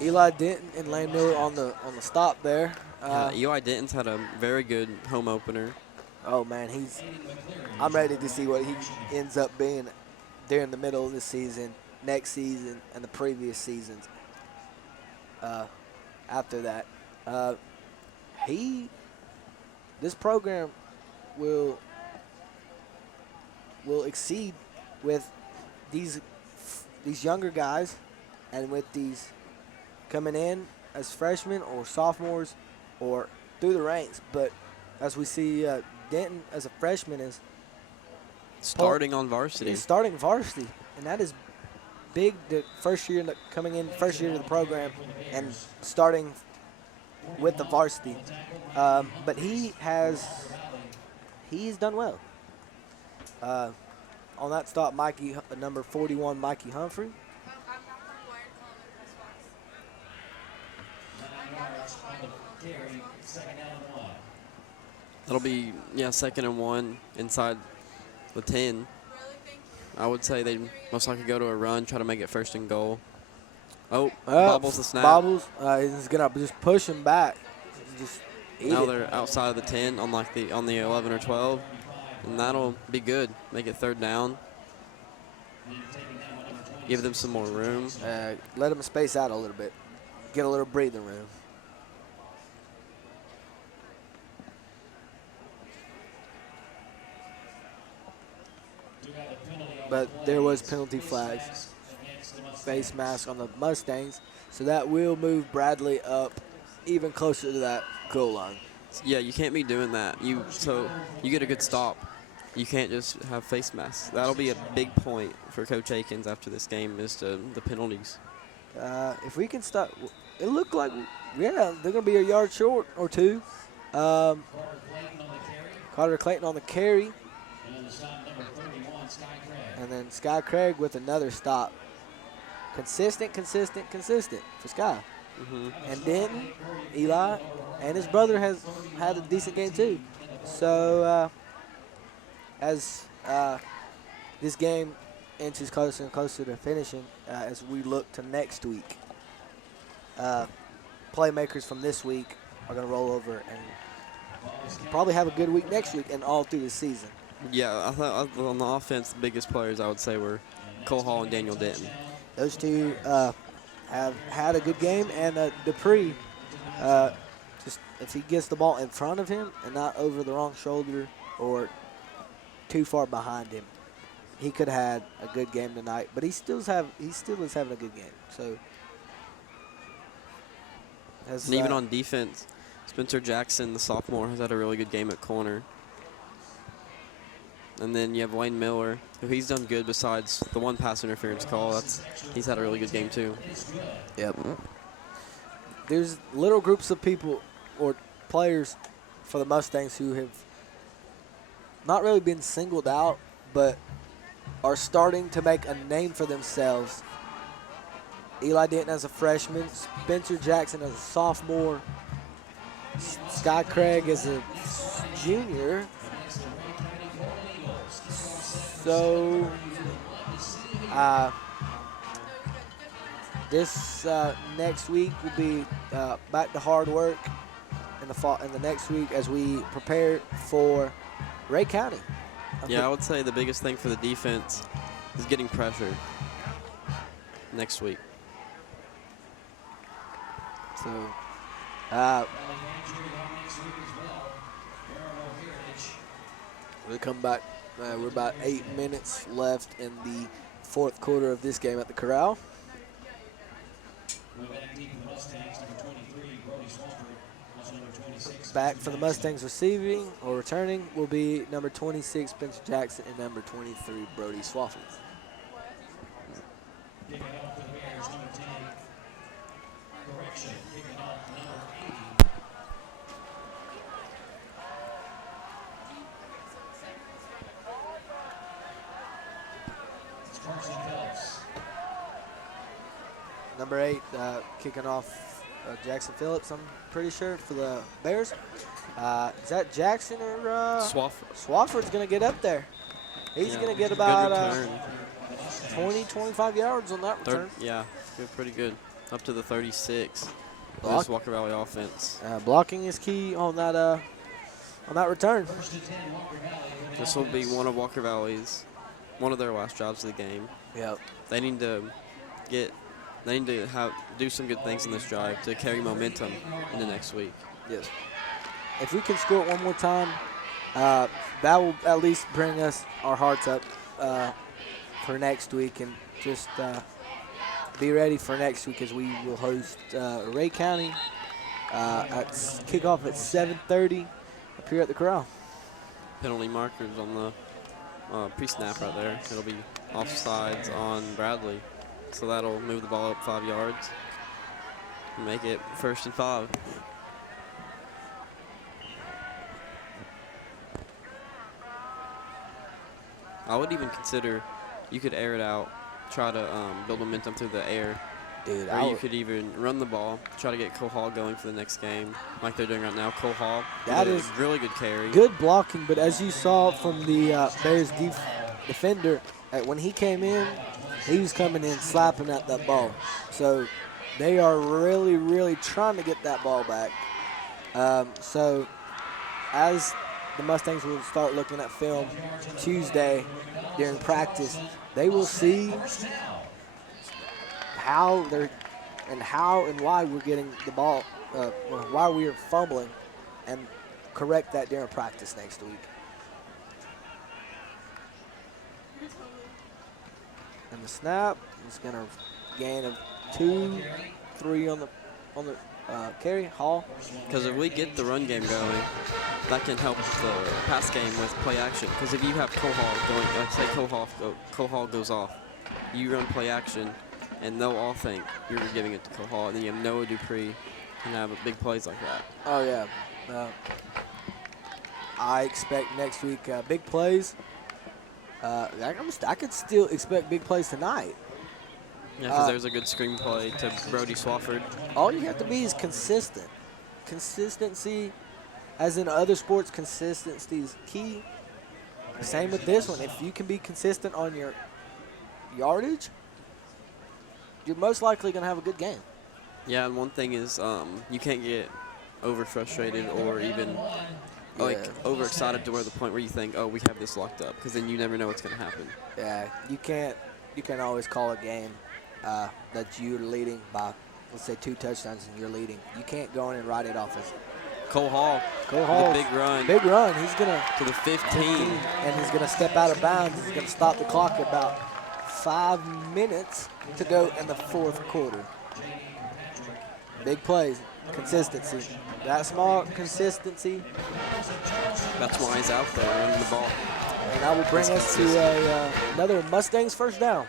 Eli Denton and Lane Miller on the stop there. Eli Denton's had a very good home opener. Oh man, I'm ready to see what he ends up being during the middle of the season, next season, and the previous seasons. After that, this program will exceed with these younger guys, and with these coming in as freshmen or sophomores or through the ranks. But as we see, Denton as a freshman is starting on varsity. He's starting varsity, and that is big. The first year coming in, first year of the program, and starting with the varsity. But he's done well. on that stop, number 41, Mikey Humphrey. That'll be, yeah, 2nd and 1 inside the 10. I would say they'd most likely go to a run, try to make it 1st and goal. Oh, bobbles the snap. Bobbles. He's going to just push him back. Just eat now it. they're outside of the 10 on the 11 or 12, and that'll be good. Make it 3rd down. Give them some more room. Let them space out a little bit. Get a little breathing room. But there was penalty flags. Face mask on the Mustangs. So that will move Bradley up even closer to that goal line. Yeah, you can't be doing that. So you get a good stop. You can't just have face masks. That'll be a big point for Coach Akins after this game is the penalties. If we can stop, it looked like, yeah, they're going to be a yard short or two. Carter Clayton on the carry. And then Sky Craig with another stop. Consistent for Sky. And Denton, Eli, and his brother has had a decent game too. So as this game inches closer and closer to finishing, as we look to next week, playmakers from this week are going to roll over and probably have a good week next week and all through the season. Yeah, I thought on the offense, the biggest players I would say were Cole Hall and Daniel Denton. Those two have had a good game, and Dupree, just if he gets the ball in front of him and not over the wrong shoulder or too far behind him, he could have had a good game tonight. But he still is having a good game. So, and even on defense, Spencer Jackson, the sophomore, has had a really good game at corner. And then you have Wayne Miller, who he's done good besides the one pass interference call. He's had a really good game too. Yep. There's little groups of people or players for the Mustangs who have not really been singled out, but are starting to make a name for themselves. Eli Denton as a freshman, Spencer Jackson as a sophomore, Sky Craig as a junior. So, this next week will be back to hard work in the next week as we prepare for Ray County. Yeah, I would say the biggest thing for the defense is getting pressure next week. So, we'll come back. We're about 8 minutes left in the fourth quarter of this game at the Corral. Back for the Mustangs receiving or returning will be number 26, Spencer Jackson, and number 23, Brody Swafford. Number 8, kicking off Jackson Phillips, I'm pretty sure, for the Bears. Is that Jackson or Swafford? Swafford's going to get up there. He's going to get about 20, 25 yards on that return. Pretty good. Up to the 36. This Walker Valley offense. Blocking is key on that return. This will be one of Walker Valley's, one of their last drives of the game. Yep. They need to do some good things in this drive to carry momentum into next week. Yes. If we can score it one more time, that will at least bring us our hearts up for next week, and just be ready for next week as we will host Ray County at kickoff at 7:30 up here at the Corral. Penalty markers on the pre-snap right there. It'll be offsides on Bradley. So that'll move the ball up 5 yards and make it 1st and 5. I would even consider you could air it out, try to build momentum through the air. Dude, Or you could even run the ball, try to get Cole Hall going for the next game, like they're doing right now. Cole Hall, That with is a really good carry. good blocking, but as you saw from the Bears defender, when he came in, he was coming in slapping at that ball. So they are really, really trying to get that ball back. So as the Mustangs will start looking at film Tuesday during practice, they will see how and why we're getting the ball, or why we are fumbling, and correct that during practice next week. And the snap is going to gain of 2, 3 on the carry. Hall. Because if we get the run game going, that can help the pass game with play action. Because if you have Cole Hall going, like say Cole Hall goes off, you run play action, and they'll all think you're giving it to Cole Hall, and then you have Noah Dupree and have big plays like that. Oh yeah. I expect next week big plays. I could still expect big plays tonight. Yeah, because there's a good screenplay to Brody Swafford. All you have to be is consistent. Consistency, as in other sports, consistency is key. Same with this one. If you can be consistent on your yardage, you're most likely going to have a good game. Yeah, and one thing is you can't get over frustrated or even overexcited to where the point where you think, oh, we have this locked up, because then you never know what's going to happen. Yeah, you can't always call a game that you're leading by, let's say, 2 touchdowns and you're leading. You can't go in and write it off as Cole Hall, the big run. Big run. He's going to the 15. And he's going to step out of bounds. He's going to stop the clock at about 5 minutes to go in the 4th quarter. Big plays, consistency. That small consistency. That's why he's out there running the ball. And that will bring us to another Mustangs first down.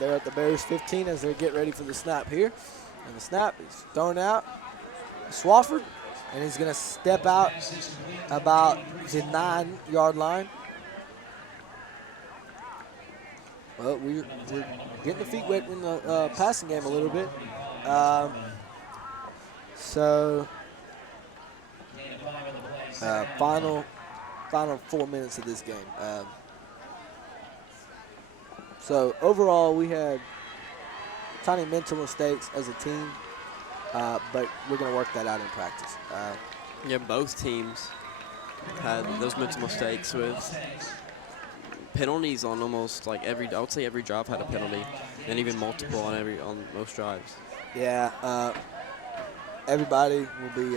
They're at the Bears 15 as they get ready for the snap here. And the snap is thrown out. Swafford, and he's going to step out about the 9-yard line. Well, we're getting the feet wet in the passing game a little bit. Final 4 minutes of this game. So overall, we had tiny mental mistakes as a team, but we're going to work that out in practice. Yeah, both teams had those mental mistakes with penalties on almost like I would say every drive had a penalty, and even multiple on most drives. Yeah, everybody will be.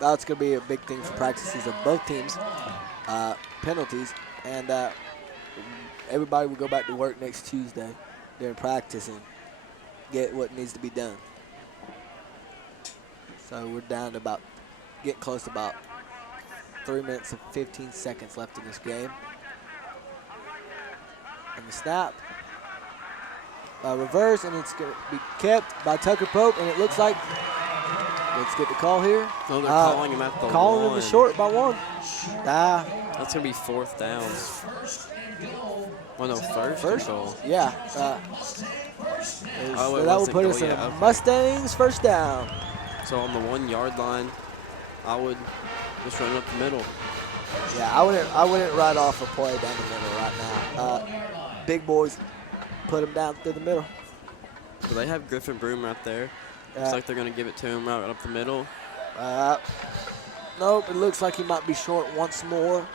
That's going to be a big thing for practices of both teams. Penalties, and everybody will go back to work next Tuesday during practice and get what needs to be done. So we're down to getting close to about 3 minutes and 15 seconds left in this game. And the snap, reverse, and it's going to be kept by Tucker Pope, and it looks like, let's get the call here. No, they're calling him at the calling him the short by 1. That's going to be 4th down. Oh, no, first goal. Yeah. So that will put us in a Mustangs first down. So on the 1-yard line, I would just run up the middle. Yeah, I wouldn't ride off a play down the middle right now. Big boys, put them down through the middle. So they have Griffin Broom right there. Looks like they're going to give it to him right up the middle. Nope, it looks like he might be short once more.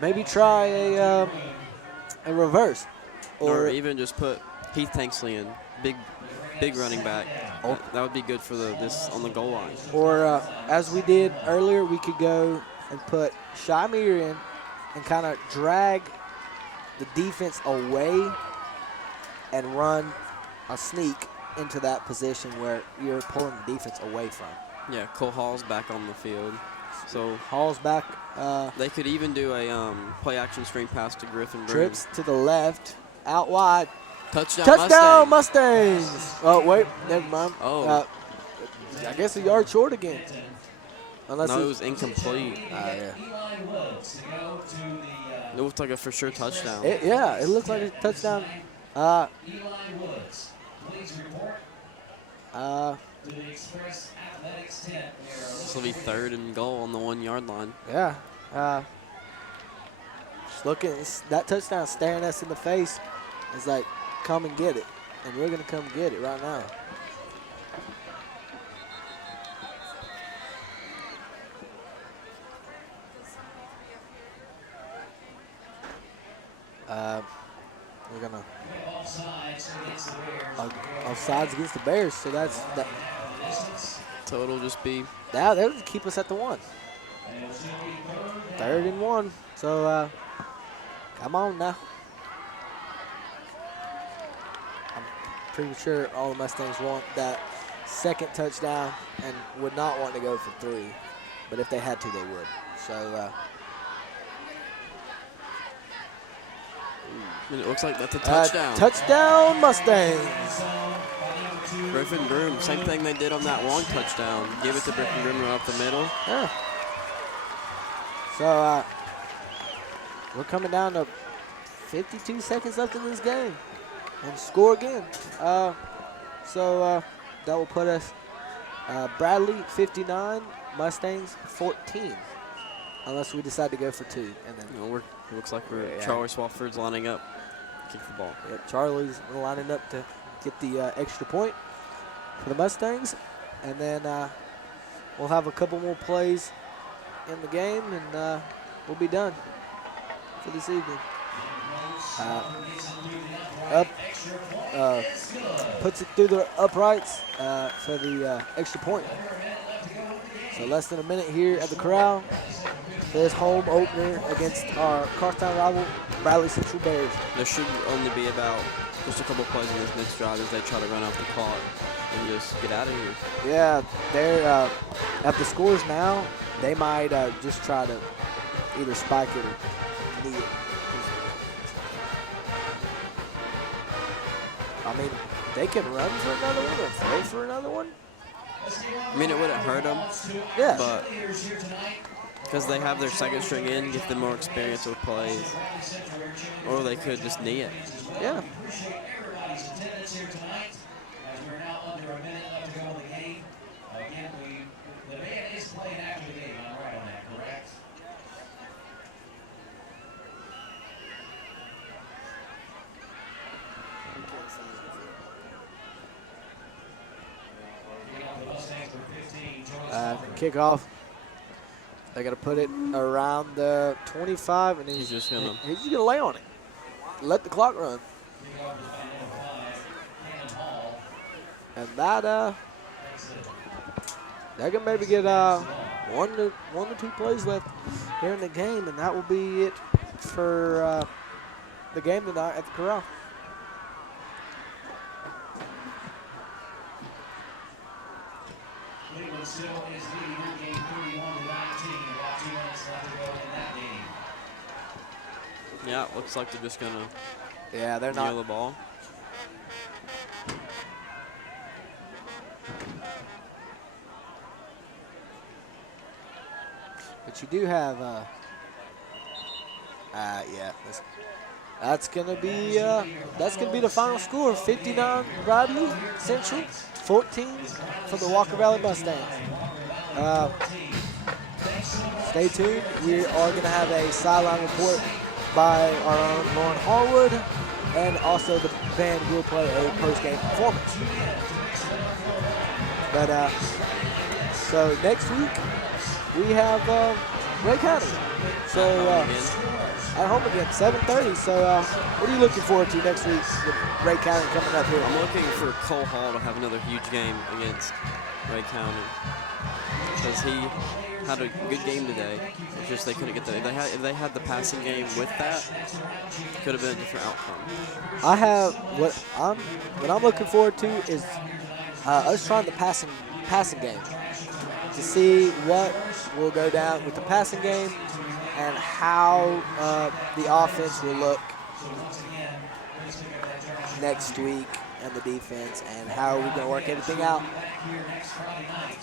Maybe try a reverse. Or even just put Heath Tanksley in, big running back. That would be good for this on the goal line. Or as we did earlier, we could go and put Shamir in and kind of drag the defense away and run a sneak into that position where you're pulling the defense away from. Yeah, Cole Hall's back on the field. So Hall's back. They could even do a play-action screen pass to Griffin Broom. Trips to the left, out wide. Touchdown, Mustangs. Oh, wait, never mind. Oh. I guess a yard short again. Unless No, it was incomplete. yeah. It looked like a for sure touchdown. It looked like a touchdown. Eli Woods, please report to the Express Athletics tent. This will be 3rd and goal on the 1 yard line. Yeah. Just looking, that touchdown staring us in the face. It's like, come and get it. And we're going to come get it right now. We're going to offsides against the Bears. So that's that. So it'll just be. Yeah, that'll just keep us at the 1. 3rd and 1. So come on now. I'm pretty sure all the Mustangs want that 2nd touchdown and would not want to go for 3. But if they had to, they would. So. And it looks like that's a touchdown. Touchdown, Mustangs. Griffin Broom, same thing they did on that long touchdown. Give it to Griffin Broom right up the middle. Yeah. So we're coming down to 52 seconds left in this game and score again. So that will put us Bradley 59, Mustangs 14. Unless we decide to go for 2. And then it looks like Charlie Swafford's lining up. Kick the ball. Yep, Charlie's lining up to get the extra point for the Mustangs. And then we'll have a couple more plays in the game, and we'll be done for this evening. Puts it through the uprights for the extra point. So less than a minute here at the Corral. This home opener against our Carthtown rival, Bradley Central Bears. There should only be about just a couple plays in this next drive as they try to run off the clock and just get out of here. Yeah, they're at the scores now. They might just try to either spike it or knee it. I mean, they can run for another one or throw for another one. I mean, it wouldn't hurt them. Yeah. But because they have their 2nd string in, give them more experience with plays. Or they could just knee it. Yeah. Everybody's attendance here tonight, as we're now under a minute left to go in the game. Again, the band is playing after the game. I'm right on that, correct? Kickoff. They got to put it around the 25, and he's just gonna lay on it. Let the clock run. And that they can maybe get one to two plays left here in the game, and that will be it for the game tonight at the Corral. Cleveland still is leading their game 31-19. About 2 minutes left to go in that game. Yeah, it looks like they're just gonna. Yeah, they're kneel not. the ball. But you do have. Yeah, that's gonna be the final score. 59 Bradley Central, 14 for the Walker Valley Mustangs. Stay tuned. We are gonna have a sideline report by our own Lauren Harwood, and also the band will play a post-game performance. But so next week we have Ray County. So. At home again, 7:30. So what are you looking forward to next week with Ray County coming up here? I'm looking for Cole Hall to have another huge game against Ray County because he had a good game today. It's just they couldn't get that. If they had the passing game with that, it could have been a different outcome. What I'm looking forward to is us trying the passing game to see what will go down with the passing game and how the offense will look next week and the defense and how we're going to work everything out. Back here next Friday night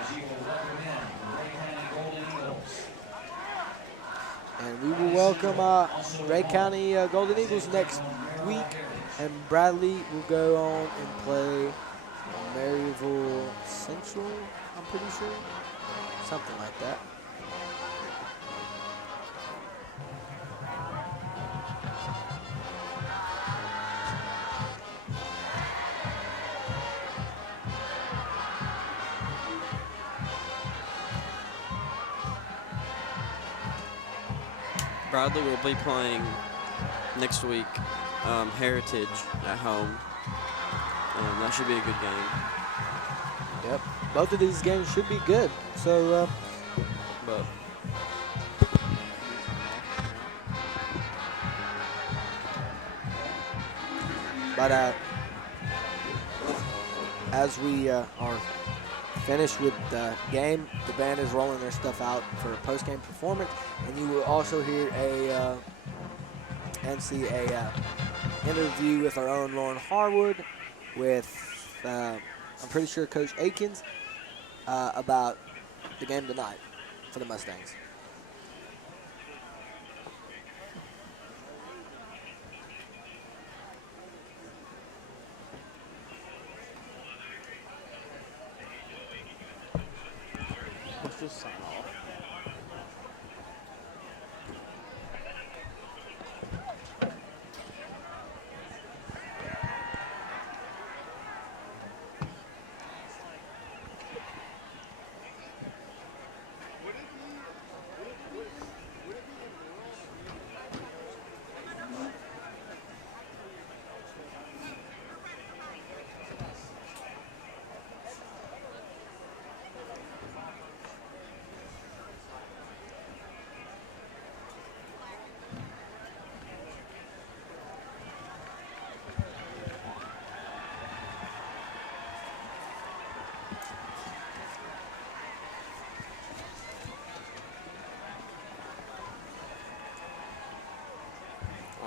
as you will welcome in the Ray County Golden Eagles. And we will welcome Ray County Golden Eagles next week. And Bradley will go on and play Maryville Central, I'm pretty sure. Something like that. Bradley will be playing next week Heritage at home. That should be a good game. Yep. Both of these games should be good. So, But as we are finished with the game, the band is rolling their stuff out for a post-game performance, and you will also hear and see a interview with our own Lauren Harwood with, I'm pretty sure, Coach Akins about the game tonight for the Mustangs. Let's just sign off.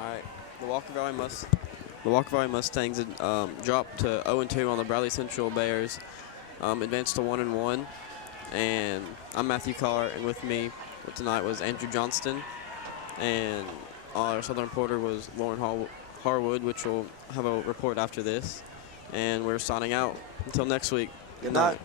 all right, the Walker Valley Mustangs had dropped to 0-2 on the Bradley Central Bears, advanced to 1-1. And I'm Matthew Carr, and with me tonight was Andrew Johnston, and our Southern reporter was Lauren Harwood, which will have a report after this. And we're signing out until next week. Good night.